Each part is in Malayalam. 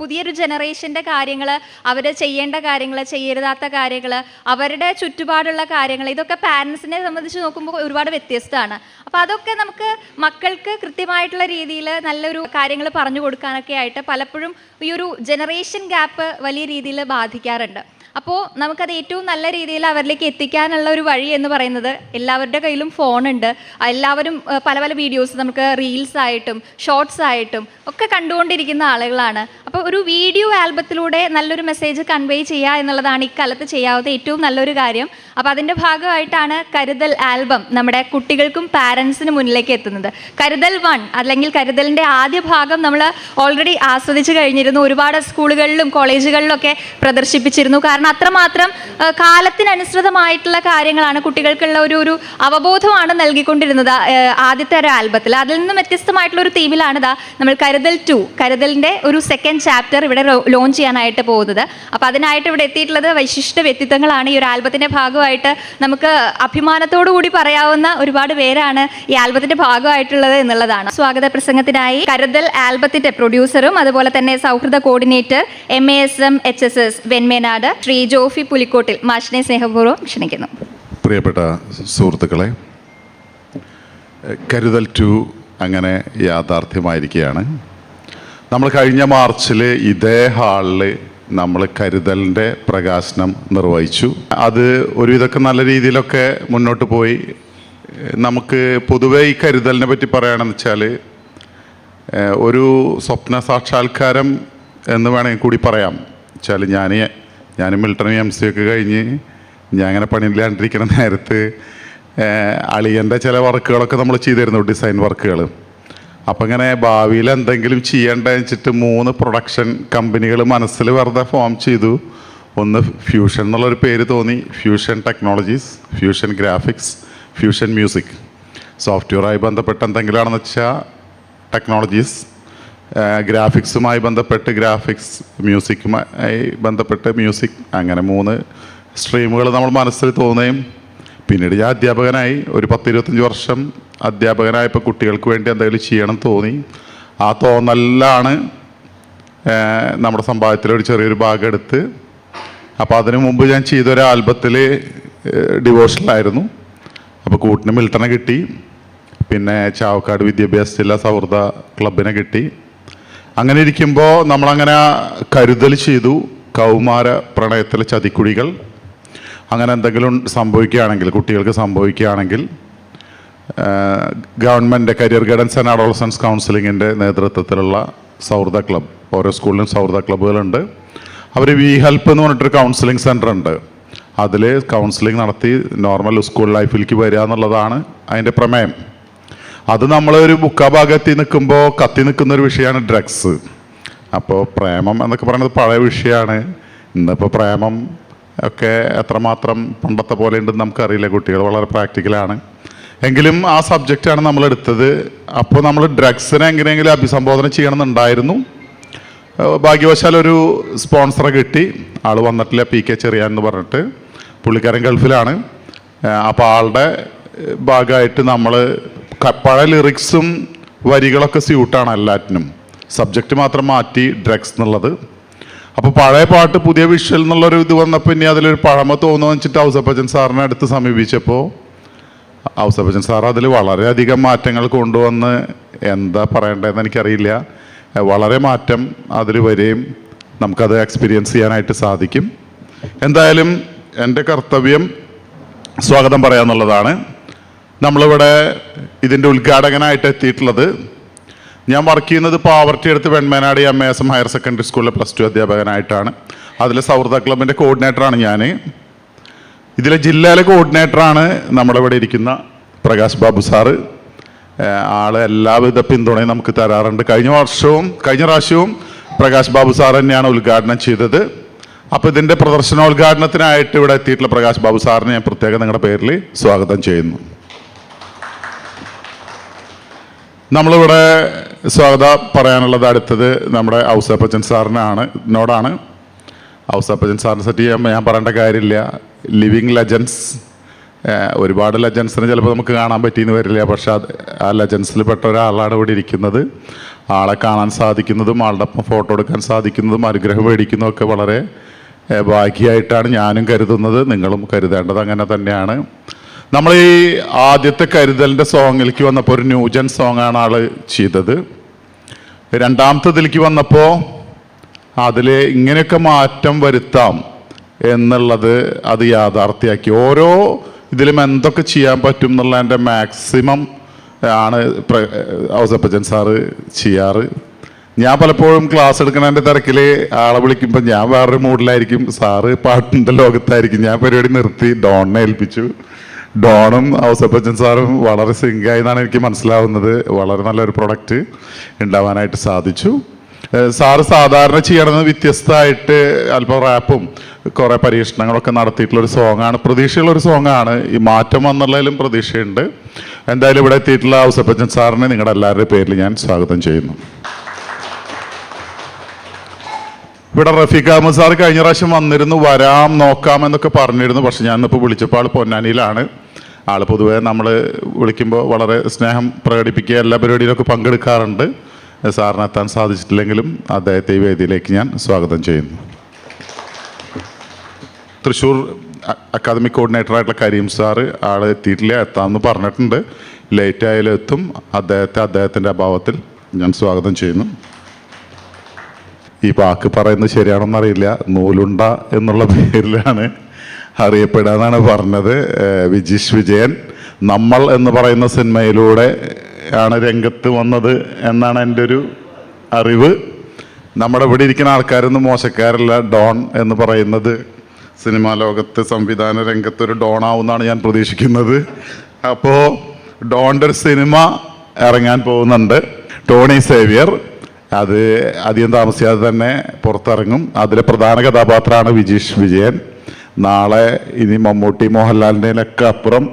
പുതിയൊരു ജനറേഷൻ്റെ കാര്യങ്ങൾ, അവർ ചെയ്യേണ്ട കാര്യങ്ങൾ, ചെയ്യരുതാത്ത കാര്യങ്ങൾ, അവരുടെ ചുറ്റുപാടുള്ള കാര്യങ്ങൾ, ഇതൊക്കെ പാരൻസിനെ സംബന്ധിച്ച് നോക്കുമ്പോൾ ഒരുപാട് വ്യത്യസ്തമാണ്. അപ്പോൾ അതൊക്കെ നമുക്ക് മക്കൾക്ക് കൃത്യമായിട്ടുള്ള രീതിയിൽ നല്ലൊരു കാര്യങ്ങൾ പറഞ്ഞു കൊടുക്കാനൊക്കെ ആയിട്ട് പലപ്പോഴും ഈ ഒരു ജനറേഷൻ ഗ്യാപ്പ് വലിയ രീതിയിൽ ബാധിക്കാറുണ്ട്. അപ്പോൾ നമുക്കത് ഏറ്റവും നല്ല രീതിയിൽ അവരിലേക്ക് എത്തിക്കാനുള്ള ഒരു വഴി എന്ന് പറയുന്നത്, എല്ലാവരുടെ കയ്യിലും ഫോണുണ്ട്, എല്ലാവരും പല പല വീഡിയോസ് നമുക്ക് റീൽസ് ആയിട്ടും ഷോർട്സ് ആയിട്ടും ഒക്കെ കണ്ടുകൊണ്ടിരിക്കുന്ന ആളുകളാണ്. അപ്പോൾ ഒരു വീഡിയോ ആൽബത്തിലൂടെ നല്ലൊരു മെസ്സേജ് കൺവേ ചെയ്യുക എന്നുള്ളതാണ് ഇക്കാലത്ത് ചെയ്യാവുന്ന ഏറ്റവും നല്ലൊരു കാര്യം. അപ്പോൾ അതിൻ്റെ ഭാഗമായിട്ടാണ് കരുതൽ ആൽബം നമ്മുടെ കുട്ടികൾക്കും പാരൻസിന് മുന്നിലേക്ക് എത്തുന്നത്. കരുതൽ 1 അല്ലെങ്കിൽ കരുതലിൻ്റെ ആദ്യ ഭാഗം നമ്മൾ ഓൾറെഡി ആസ്വദിച്ച് കഴിഞ്ഞിരുന്നു. ഒരുപാട് സ്കൂളുകളിലും കോളേജുകളിലൊക്കെ പ്രദർശിപ്പിച്ചിരുന്നു. കാരണം അത്രമാത്രം കാലത്തിനനുസൃതമായിട്ടുള്ള കാര്യങ്ങളാണ്, കുട്ടികൾക്കുള്ള ഒരു അവബോധമാണ് നൽകിക്കൊണ്ടിരുന്നത് ആദ്യത്തെ ഒരു ആൽബത്തിൽ. അതിൽ നിന്നും വ്യത്യസ്തമായിട്ടുള്ള ഒരു തീമിലാണിതാ നമ്മൾ കരുതൽ 2, കരുതലിൻ്റെ ഒരു സെക്കൻഡ് ചാപ്റ്റർ ഇവിടെ ലോഞ്ച് ചെയ്യാനായിട്ട് പോകുന്നത്. അപ്പോൾ അതിനായിട്ട് ഇവിടെ എത്തിയിട്ടുള്ളത് വിശിഷ്ട വ്യക്തിത്വങ്ങളാണ്. ഈ ഒരു ആൽബത്തിൻ്റെ ഭാഗമായിട്ട് നമുക്ക് അഭിമാനത്തോടു കൂടി പറയാവുന്ന ഒരുപാട് പേരാണ് ഈ ആൽബത്തിൻ്റെ ഭാഗമായിട്ടുള്ളത് എന്നുള്ളതാണ്. സ്വാഗത പ്രസംഗത്തിനായി കരുതൽ ആൽബത്തിൻ്റെ പ്രൊഡ്യൂസറും അതുപോലെ തന്നെ സൗഹൃദ coordinator MASM HSS Venmenad Shri Jophy Pulikkottil മാഷിനെ സ്നേഹപൂർവ്വം ക്ഷണിക്കുന്നു. പ്രിയപ്പെട്ട സുഹൃത്തുക്കളെ, കരുതൽ 2 അങ്ങനെ യാഥാർത്ഥ്യമായിരിക്കുകയാണ്. നമ്മൾ കഴിഞ്ഞ മാർച്ചിൽ ഇതേ ഹാളിൽ നമ്മൾ കരുതലിൻ്റെ പ്രകാശനം നിർവഹിച്ചു. അത് ഒരുവിധമൊക്കെ നല്ല രീതിയിലൊക്കെ മുന്നോട്ട് പോയി. നമുക്ക് പൊതുവേ ഈ കരുതലിനെ പറ്റി പറയുകയാണെന്ന് വെച്ചാൽ ഒരു സ്വപ്ന സാക്ഷാത്കാരം എന്ന് വേണമെങ്കിൽ കൂടി പറയാം. വെച്ചാൽ ഞാൻ മിൽട്ടൺ MC ഒക്കെ കഴിഞ്ഞ് ഞാൻ അങ്ങനെ പണിയില്ലാണ്ടിരിക്കുന്ന നേരത്ത് അളിയൻ്റെ ചില വർക്കുകളൊക്കെ നമ്മൾ ചെയ്തിരുന്നു, ഡിസൈൻ വർക്കുകൾ. അപ്പം ഇങ്ങനെ ഭാവിയിൽ എന്തെങ്കിലും ചെയ്യേണ്ടതെന്ന് വെച്ചിട്ട് 3 പ്രൊഡക്ഷൻ കമ്പനികൾ മനസ്സിൽ വെറുതെ ഫോം ചെയ്തു. ഒന്ന് ഫ്യൂഷൻ എന്നുള്ളൊരു പേര് തോന്നി, fusion technologies, fusion graphics, fusion music. സോഫ്റ്റ്വെയറായി ബന്ധപ്പെട്ട് എന്തെങ്കിലും ആണെന്ന് വെച്ചാൽ ടെക്നോളജീസ്, ഗ്രാഫിക്സുമായി ബന്ധപ്പെട്ട് ഗ്രാഫിക്സ്, മ്യൂസിക്കുമായി ബന്ധപ്പെട്ട് മ്യൂസിക്, അങ്ങനെ 3 സ്ട്രീമുകൾ നമ്മൾ മനസ്സിൽ തോന്നുകയും പിന്നീട് ഞാൻ അധ്യാപകനായി ഒരു 10-25 വർഷം അധ്യാപകനായപ്പോൾ കുട്ടികൾക്ക് വേണ്ടി എന്തെങ്കിലും ചെയ്യണം തോന്നി. ആ തോന്നലാണ് നമ്മുടെ സമ്പാദ്യത്തിലെ ഒരു ചെറിയൊരു ഭാഗം എടുത്ത്. അപ്പോൾ അതിനു മുമ്പ് ഞാൻ ചെയ്തൊരു ആൽബത്തിൽ ഡിവോഷണലായിരുന്നു. അപ്പോൾ കൂട്ടിന് മിൽട്ടനെ കിട്ടി, പിന്നെ ചാവക്കാട് വിദ്യാഭ്യാസ ജില്ലാ സൗഹൃദ ക്ലബിനെ കിട്ടി. അങ്ങനെ ഇരിക്കുമ്പോൾ നമ്മളങ്ങനെ കരുതൽ ചെയ്തു. കൗമാര പ്രണയത്തിലെ ചതിക്കുഴികൾ അങ്ങനെ എന്തെങ്കിലും സംഭവിക്കുകയാണെങ്കിൽ, കുട്ടികൾക്ക് സംഭവിക്കുകയാണെങ്കിൽ government career guidance and adolescence കൗൺസിലിങ്ങിൻ്റെ നേതൃത്വത്തിലുള്ള സൗഹൃദ ക്ലബ്, ഓരോ സ്കൂളിലും സൗഹൃദ ക്ലബ്ബുകളുണ്ട്. അവർ വി ഹെൽപ്പ് എന്ന് പറഞ്ഞിട്ടൊരു കൗൺസിലിംഗ് സെൻ്റർ ഉണ്ട്. അതിൽ കൗൺസിലിംഗ് നടത്തി നോർമൽ സ്കൂൾ ലൈഫിലേക്ക് വരിക എന്നുള്ളതാണ് അതിൻ്റെ പ്രമേയം. അത് നമ്മളൊരു മുക്കാഭാഗത്ത് നിൽക്കുമ്പോൾ കത്തി നിൽക്കുന്ന ഒരു വിഷയമാണ് ഡ്രഗ്സ്. അപ്പോൾ പ്രേമം എന്നൊക്കെ പറയുന്നത് പഴയ വിഷയമാണ്. ഇന്നിപ്പോൾ പ്രേമം ഒക്കെ എത്രമാത്രം പണ്ടത്തെ പോലെ ഉണ്ടെന്ന് നമുക്കറിയില്ല. കുട്ടികൾ വളരെ പ്രാക്ടിക്കലാണ്. എങ്കിലും ആ സബ്ജക്റ്റാണ് നമ്മൾ എടുത്തത്. അപ്പോൾ നമ്മൾ ഡ്രഗ്സിനെ എങ്ങനെയെങ്കിലും അഭിസംബോധന ചെയ്യണമെന്നുണ്ടായിരുന്നു. ഭാഗ്യവശാൽ ഒരു സ്പോൺസറെ കിട്ടി. ആൾ വന്നിട്ടില്ല, PK ചെറിയാൻ എന്ന് പറഞ്ഞിട്ട്. പുള്ളിക്കാരൻ ഗൾഫിലാണ്. അപ്പോൾ ആളുടെ ഭാഗമായിട്ട് നമ്മൾ പഴയ ലിറിക്സും വരികളൊക്കെ സ്യൂട്ടാണ് എല്ലാറ്റിനും. സബ്ജക്റ്റ് മാത്രം മാറ്റി ഡ്രഗ്സ് എന്നുള്ളത്. അപ്പോൾ പഴയ പാട്ട് പുതിയ വിഷ്വൽ എന്നുള്ളൊരു ഇത് വന്നപ്പോൾ ഇനി അതിലൊരു പഴമ തോന്നുമെന്ന് വെച്ചിട്ട് ഔസേപ്പച്ചൻ സാറിനെ അടുത്ത് സമീപിച്ചപ്പോൾ ഔസേപ്പച്ചൻ സാർ അതിൽ വളരെയധികം മാറ്റങ്ങൾ കൊണ്ടുവന്ന്, എന്താ പറയേണ്ടതെന്ന് എനിക്കറിയില്ല, വളരെ മാറ്റം അതിൽ വരികയും നമുക്കത് എക്സ്പീരിയൻസ് ചെയ്യാനായിട്ട് സാധിക്കും. എന്തായാലും എൻ്റെ കർത്തവ്യം സ്വാഗതം പറയാമെന്നുള്ളതാണ്. നമ്മളിവിടെ ഇതിൻ്റെ ഉദ്ഘാടകനായിട്ട് എത്തിയിട്ടുള്ളത്, ഞാൻ വർക്ക് ചെയ്യുന്നത് പാവർട്ടി അടുത്ത് വെൺമേനാട് MASM ഹയർ സെക്കൻഡറി സ്കൂളിലെ +2 അധ്യാപകനായിട്ടാണ്. അതിലെ സൗഹൃദ ക്ലബിൻ്റെ കോർഡിനേറ്ററാണ് ഞാൻ. ഇതിലെ ജില്ലയിലെ കോർഡിനേറ്ററാണ് നമ്മളിവിടെ ഇരിക്കുന്ന പ്രകാശ് ബാബു സാറ്. ആൾ എല്ലാവിധ പിന്തുണയും നമുക്ക് തരാറുണ്ട്. കഴിഞ്ഞ പ്രാവശ്യവും പ്രകാശ് ബാബു സാർ തന്നെയാണ് ഉദ്ഘാടനം ചെയ്തത്. അപ്പോൾ ഇതിൻ്റെ പ്രദർശനോദ്ഘാടനത്തിനായിട്ട് ഇവിടെ എത്തിയിട്ടുള്ള പ്രകാശ് ബാബു സാറിനെ ഞാൻ പ്രത്യേകം നിങ്ങളുടെ പേരിൽ സ്വാഗതം ചെയ്യുന്നു. നമ്മളിവിടെ സ്വാഗതം പറയാനുള്ളത് അടുത്തത് നമ്മുടെ ഔസേപ്പച്ചൻ സാറിനോടാണ്. ഔസേപ്പച്ചൻ സാറിനെ സെറ്റ് ചെയ്യുമ്പോൾ ഞാൻ പറയേണ്ട കാര്യമില്ല. ലിവിങ് ലെജൻസ്, ഒരുപാട് ലെജൻസിന് ചിലപ്പോൾ നമുക്ക് കാണാൻ പറ്റിയെന്ന് വരില്ല, പക്ഷെ ആ ലെജൻസിൽ പെട്ട ഒരാളാണ് ഇവിടെ ഇരിക്കുന്നത്. ആളെ കാണാൻ സാധിക്കുന്നതും ആളുടെ ഒപ്പം ഫോട്ടോ എടുക്കാൻ സാധിക്കുന്നതും അനുഗ്രഹം മേടിക്കുന്നതും ഒക്കെ വളരെ ഭാഗ്യമായിട്ടാണ് ഞാനും കരുതുന്നത്, നിങ്ങളും കരുതേണ്ടത് അങ്ങനെ തന്നെയാണ്. നമ്മൾ ഈ ആദ്യത്തെ കരുതലിൻ്റെ സോങ്ങിലേക്ക് വന്നപ്പോൾ ഒരു ന്യൂജൻ സോങ്ങാണ് ആൾ ചെയ്തത്. രണ്ടാമത്തതിലേക്ക് വന്നപ്പോൾ അതിൽ ഇങ്ങനെയൊക്കെ മാറ്റം വരുത്താം എന്നുള്ളത് അത് യാഥാർത്ഥ്യമാക്കി. ഓരോ ഇതിലും എന്തൊക്കെ ചെയ്യാൻ പറ്റും എന്നുള്ളതിൻ്റെ മാക്സിമം ആണ് ഔസേപ്പച്ചൻ സാറ് ചെയ്യാറ്. ഞാൻ പലപ്പോഴും ക്ലാസ് എടുക്കുന്നതിൻ്റെ തിരക്കിൽ ആളെ വിളിക്കുമ്പോൾ ഞാൻ വേറൊരു മൂഡിലായിരിക്കും, സാറ് പാട്ടിൻ്റെ ലോകത്തായിരിക്കും. ഞാൻ പരിപാടി നിർത്തി ഡോണിനെ ഏൽപ്പിച്ചു. ഡോണും ഔസേപ്പച്ചൻ സാറും വളരെ സിങ്കായി എന്നാണ് എനിക്ക് മനസ്സിലാവുന്നത്. വളരെ നല്ലൊരു പ്രൊഡക്റ്റ് ഉണ്ടാവാനായിട്ട് സാധിച്ചു. സാറ് സാധാരണ ചെയ്യണമെന്ന് വ്യത്യസ്തമായിട്ട് അല്പം റാപ്പും കുറേ പരീക്ഷണങ്ങളൊക്കെ നടത്തിയിട്ടുള്ളൊരു സോങ്ങാണ്, പ്രതീക്ഷയുള്ളൊരു സോങ്ങാണ്. ഈ മാറ്റം വന്നുള്ളതിലും പ്രതീക്ഷയുണ്ട്. എന്തായാലും ഇവിടെ എത്തിയിട്ടുള്ള ഔസേപ്പച്ചൻ സാറിനെ നിങ്ങളുടെ എല്ലാവരുടെയും പേരിൽ ഞാൻ സ്വാഗതം ചെയ്യുന്നു. ഇവിടെ റഫീഖ് അഹമ്മദ് സാർ കഴിഞ്ഞ പ്രാവശ്യം വന്നിരുന്നു, വരാം നോക്കാം എന്നൊക്കെ പറഞ്ഞിരുന്നു. പക്ഷെ ഞാനിപ്പോൾ വിളിച്ചപ്പോൾ ആൾ പൊന്നാനിയിലാണ്. ആൾ പൊതുവേ നമ്മൾ വിളിക്കുമ്പോൾ വളരെ സ്നേഹം പ്രകടിപ്പിക്കുക, എല്ലാ പരിപാടിയിലൊക്കെ പങ്കെടുക്കാറുണ്ട്. സാറിന് എത്താൻ സാധിച്ചിട്ടില്ലെങ്കിലും അദ്ദേഹത്തെ ഈ വേദിയിലേക്ക് ഞാൻ സ്വാഗതം ചെയ്യുന്നു. തൃശ്ശൂർ അക്കാദമിക് കോർഡിനേറ്ററായിട്ടുള്ള കരീം സാറ് ആൾ എത്തിയിട്ടില്ല, എത്താമെന്ന് പറഞ്ഞിട്ടുണ്ട്. ലേറ്റ് ആയാലും എത്തും. അദ്ദേഹത്തിൻ്റെ അഭാവത്തിൽ ഞാൻ സ്വാഗതം ചെയ്യുന്നു. ഈ വാക്ക് പറയുന്നത് ശരിയാണെന്നറിയില്ല, നൂലുണ്ട എന്നുള്ള പേരിലാണ് അറിയപ്പെടുക എന്നാണ് പറഞ്ഞത്. വിജീഷ് വിജയൻ നമ്മൾ എന്ന് പറയുന്ന സിനിമയിലൂടെ ആണ് രംഗത്ത് വന്നത് എന്നാണ് എൻ്റെ ഒരു അറിവ്. നമ്മുടെ ഇവിടെ ഇരിക്കുന്ന ആൾക്കാരൊന്നും മോശക്കാരല്ല. ഡോൺ എന്ന് പറയുന്നത് സിനിമാ ലോകത്ത് സംവിധാന രംഗത്ത് ഒരു ഡോൺ ആവുമെന്നാണ് ഞാൻ പ്രതീക്ഷിക്കുന്നത്. അപ്പോൾ ഡോണിൻ്റെ ഒരു സിനിമ ഇറങ്ങാൻ പോകുന്നുണ്ട്, ടോണി സേവിയർ. അത് അധികം താമസിയാതെ തന്നെ പുറത്തിറങ്ങും. അതിലെ പ്രധാന കഥാപാത്രമാണ് വിജീഷ് വിജയൻ. നാളെ ഇനി മമ്മൂട്ടി മോഹൻലാലിൻ്റെയൊക്കെ അപ്പുറം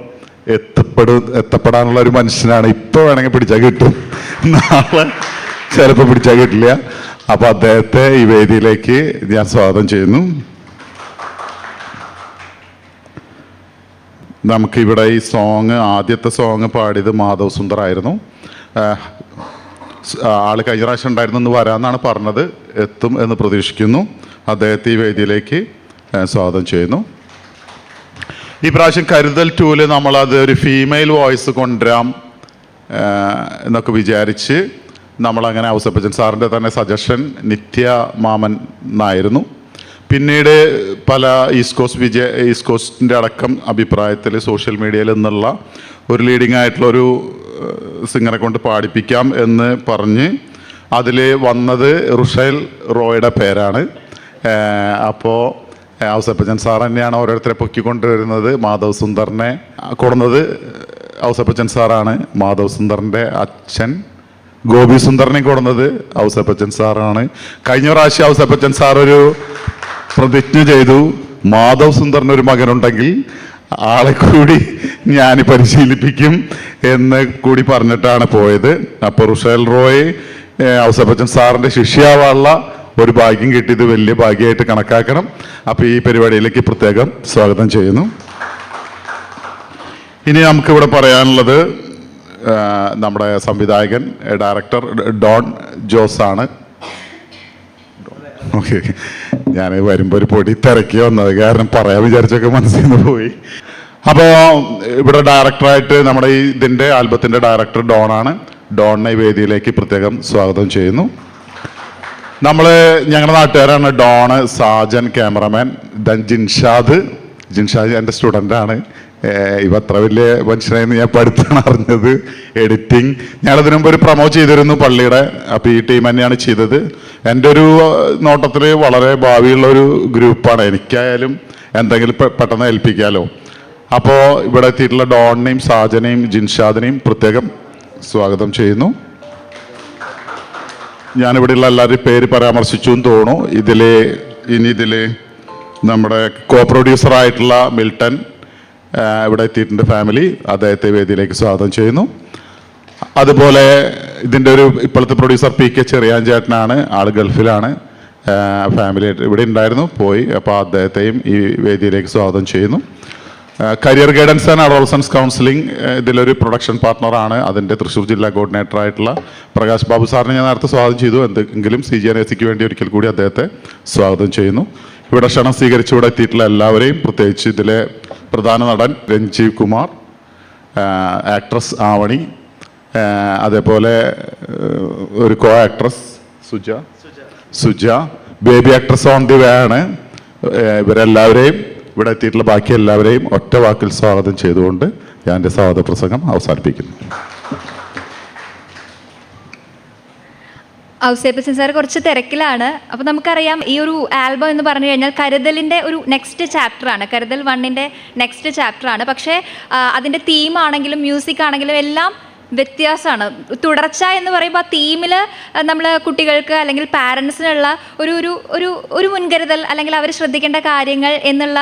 എത്തപ്പെടാനുള്ള ഒരു മനുഷ്യനാണ്. ഇപ്പോൾ വേണമെങ്കിൽ പിടിച്ചാൽ കിട്ടും, നാളെ ചിലപ്പോൾ പിടിച്ചാൽ കിട്ടില്ല. അപ്പോൾ അദ്ദേഹത്തെ ഈ വേദിയിലേക്ക് ഞാൻ സ്വാഗതം ചെയ്യുന്നു. നമുക്കിവിടെ ഈ സോങ്, ആദ്യത്തെ സോങ് പാടിയത് മാധവ് സുന്ദർ ആയിരുന്നു. ആൾ കഴിഞ്ഞ പ്രാവശ്യം ഉണ്ടായിരുന്നു, എന്ന് വരാമെന്നാണ് പറഞ്ഞത്. എത്തും എന്ന് പ്രതീക്ഷിക്കുന്നു. അദ്ദേഹത്തെ ഈ വേദിയിലേക്ക് സ്വാഗതം ചെയ്യുന്നു. ഈ പ്രാവശ്യം കരുതൽ 2-ൽ നമ്മളത് ഒരു ഫീമെയിൽ വോയിസ് കൊണ്ടുവരാം എന്നൊക്കെ വിചാരിച്ച് നമ്മളങ്ങനെ ഔസേപ്പച്ചൻ സാറിൻ്റെ തന്നെ സജഷൻ നിത്യ മാമൻ എന്നായിരുന്നു. പിന്നീട് പല ഈസ്റ്റ് കോസ്റ്റിൻ്റെ അടക്കം അഭിപ്രായത്തിൽ സോഷ്യൽ മീഡിയയിൽ നിന്നുള്ള ഒരു ലീഡിംഗ് ആയിട്ടുള്ളൊരു സിംഗറെ കൊണ്ട് പാടിപ്പിക്കാം എന്ന് പറഞ്ഞ് അതിൽ വന്നത് റുഷൈൽ റോയുടെ പേരാണ്. അപ്പോൾ ഔസേപ്പച്ചൻ സാർ തന്നെയാണ് ഓരോരുത്തരെ പൊക്കിക്കൊണ്ടുവരുന്നത്. മാധവ് സുന്ദറിനെ കൊടുന്നത് ഔസേപ്പച്ചൻ സാറാണ്. മാധവ് സുന്ദറിൻ്റെ അച്ഛൻ ഗോപി സുന്ദറിനെ കൊടുന്നത് ഔസേപ്പച്ചൻ സാറാണ്. കഴിഞ്ഞ പ്രാവശ്യം ഔസേപ്പച്ചൻ സാർ ഒരു പ്രതിജ്ഞ ചെയ്തു, മാധവ് സുന്ദറിന് ഒരു മകനുണ്ടെങ്കിൽ ആളെ കൂടി ഞാൻ പരിശീലിപ്പിക്കും എന്ന് കൂടി പറഞ്ഞിട്ടാണ് പോയത്. അപ്പോൾ റുഷൈൽ റോയ് ഔസേപ്പച്ചൻ സാറിൻ്റെ ശിഷ്യാവാനുള്ള ഒരു ഭാഗ്യം കിട്ടിയത് വലിയ ഭാഗ്യമായിട്ട് കണക്കാക്കണം. അപ്പോൾ ഈ പരിപാടിയിലേക്ക് പ്രത്യേകം സ്വാഗതം ചെയ്യുന്നു. ഇനി നമുക്കിവിടെ പറയാനുള്ളത് നമ്മുടെ സംവിധായകൻ ഡയറക്ടർ ഡോൺ ജോസ് ആണ്. ഓക്കെ, ഞാൻ വരുമ്പോൾ ഒരു പൊടി തിരക്കി വന്നത് കാരണം പറയാൻ വിചാരിച്ചൊക്കെ മനസ്സിൽ നിന്ന് പോയി. അപ്പോൾ ഇവിടെ ഡയറക്ടറായിട്ട് നമ്മുടെ ഈ ഇതിൻ്റെ ആൽബത്തിൻ്റെ ഡയറക്ടർ ഡോണാണ്. ഡോണിനെ ഈ വേദിയിലേക്ക് പ്രത്യേകം സ്വാഗതം ചെയ്യുന്നു. ഞങ്ങളുടെ നാട്ടുകാരാണ് done, Sajan cameraman, then Jinshad എൻ്റെ സ്റ്റുഡൻ്റാണ്. ഇവ അത്ര വലിയ മനുഷ്യനായെന്ന് ഞാൻ പഠിത്താണ് അറിഞ്ഞത്. എഡിറ്റിംഗ് ഞാനതിനു മുമ്പ് ഒരു പ്രൊമോ ചെയ്തിരുന്നു പള്ളിയുടെ. അപ്പോൾ ഈ ടീം തന്നെയാണ് ചെയ്തത്. എൻ്റെ ഒരു നോട്ടത്തിൽ വളരെ ഭാവിയുള്ളൊരു ഗ്രൂപ്പാണ്. എനിക്കായാലും എന്തെങ്കിലും പെട്ടെന്ന് ഏൽപ്പിക്കാമല്ലോ. അപ്പോൾ ഇവിടെ എത്തിയിട്ടുള്ള ഡോണിനെയും സാജനെയും ജിൻഷാദിനെയും പ്രത്യേകം സ്വാഗതം ചെയ്യുന്നു. ഞാനിവിടെയുള്ള എല്ലാവരുടെയും പേര് പരാമർശിച്ചു എന്ന് തോന്നുന്നു. ഇതിൽ നമ്മുടെ കോ പ്രൊഡ്യൂസറായിട്ടുള്ള മിൽട്ടൺ ഇവിടെ എത്തിയിട്ടുണ്ട്, ഫാമിലി. അദ്ദേഹത്തെ വേദിയിലേക്ക് സ്വാഗതം ചെയ്യുന്നു. അതുപോലെ ഇതിൻ്റെ ഒരു ഇപ്പോഴത്തെ പ്രൊഡ്യൂസർ PK ചെറിയാൻ ചേട്ടനാണ്. ആൾ ഗൾഫിലാണ്, ഫാമിലി ഇവിടെ ഉണ്ടായിരുന്നു, പോയി. അപ്പോൾ അദ്ദേഹത്തെയും ഈ വേദിയിലേക്ക് സ്വാഗതം ചെയ്യുന്നു. Career guidance and adolescence counselling ഇതിലൊരു പ്രൊഡക്ഷൻ പാർട്ട്ണറാണ്. അതിൻ്റെ തൃശ്ശൂർ ജില്ലാ കോർഡിനേറ്റർ ആയിട്ടുള്ള പ്രകാശ് ബാബു സാറിനെ ഞാൻ നേരത്തെ സ്വാഗതം ചെയ്തു. എന്തെങ്കിലും CGNACക്ക് വേണ്ടി ഒരിക്കൽ കൂടി അദ്ദേഹത്തെ സ്വാഗതം ചെയ്യുന്നു. ഇവിടെ ക്ഷണം സ്വീകരിച്ച് ഇവിടെ എത്തിയിട്ടുള്ള എല്ലാവരെയും, പ്രത്യേകിച്ച് ഇതിലെ പ്രധാന നടൻ രഞ്ജീവ് കുമാർ, ആക്ട്രസ് ആവണി, അതേപോലെ ഒരു co actress Suja, baby actress on the way ആണ്. ഇവരെല്ലാവരെയും, ഇവിടെ എത്തിയിട്ടുള്ള ബാക്കി എല്ലാവരെയും ഒറ്റ വാക്കിൽ സ്വാഗതം ചെയ്തുകൊണ്ട് ഞാൻ എൻ്റെ സ്വാഗത പ്രസംഗം അവസാനിപ്പിക്കുന്നു. ഔസേപ്പച്ചൻ സാർ കുറച്ച് തിരക്കിലാണ്. അപ്പോൾ നമുക്കറിയാം ഈ ഒരു ആൽബം എന്ന് പറഞ്ഞു കഴിഞ്ഞാൽ കരുതലിൻ്റെ ഒരു നെക്സ്റ്റ് ചാപ്റ്ററാണ്, കരുതൽ 1ൻ്റെ നെക്സ്റ്റ് ചാപ്റ്ററാണ്. പക്ഷേ അതിൻ്റെ തീമാണെങ്കിലും മ്യൂസിക് ആണെങ്കിലും എല്ലാം വ്യത്യാസമാണ്. തുടർച്ച എന്ന് പറയുമ്പോൾ ആ തീമിൽ നമ്മൾ കുട്ടികൾക്ക് അല്ലെങ്കിൽ പാരൻസിനുള്ള ഒരു ഒരു ഒരു ഒരു മുൻകരുതൽ അല്ലെങ്കിൽ അവർ ശ്രദ്ധിക്കേണ്ട കാര്യങ്ങൾ എന്നുള്ള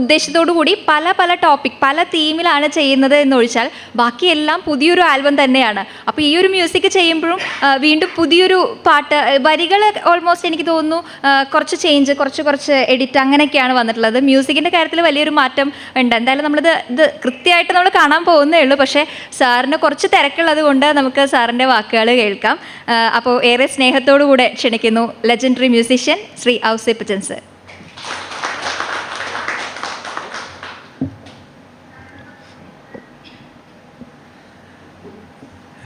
ഉദ്ദേശത്തോടു കൂടി പല ടോപ്പിക് പല തീമിലാണ് ചെയ്യുന്നത് എന്നൊഴിച്ചാൽ ബാക്കിയെല്ലാം പുതിയൊരു ആൽബം തന്നെയാണ്. അപ്പോൾ ഈ ഒരു മ്യൂസിക് ചെയ്യുമ്പോഴും വീണ്ടും പുതിയൊരു പാട്ട്, വരികൾ ഓൾമോസ്റ്റ് എനിക്ക് തോന്നുന്നു കുറച്ച് ചേഞ്ച്, കുറച്ച് എഡിറ്റ് അങ്ങനെയൊക്കെയാണ് വന്നിട്ടുള്ളത്. മ്യൂസിക്കിൻ്റെ കാര്യത്തിൽ വലിയൊരു മാറ്റം ഉണ്ട്. എന്തായാലും ഇത് കൃത്യമായിട്ട് നമ്മൾ കാണാൻ പോകുന്നേ ഉള്ളൂ. പക്ഷേ സാറിന് കുറച്ച് തിരക്കുള്ളത് കൊണ്ട് നമുക്ക് സാറിൻ്റെ വാക്കുകൾ കേൾക്കാം. അപ്പോൾ ഏറെ സ്നേഹത്തോടു കൂടെ ക്ഷണിക്കുന്നു legendary musician Shri Ouseppachan sir.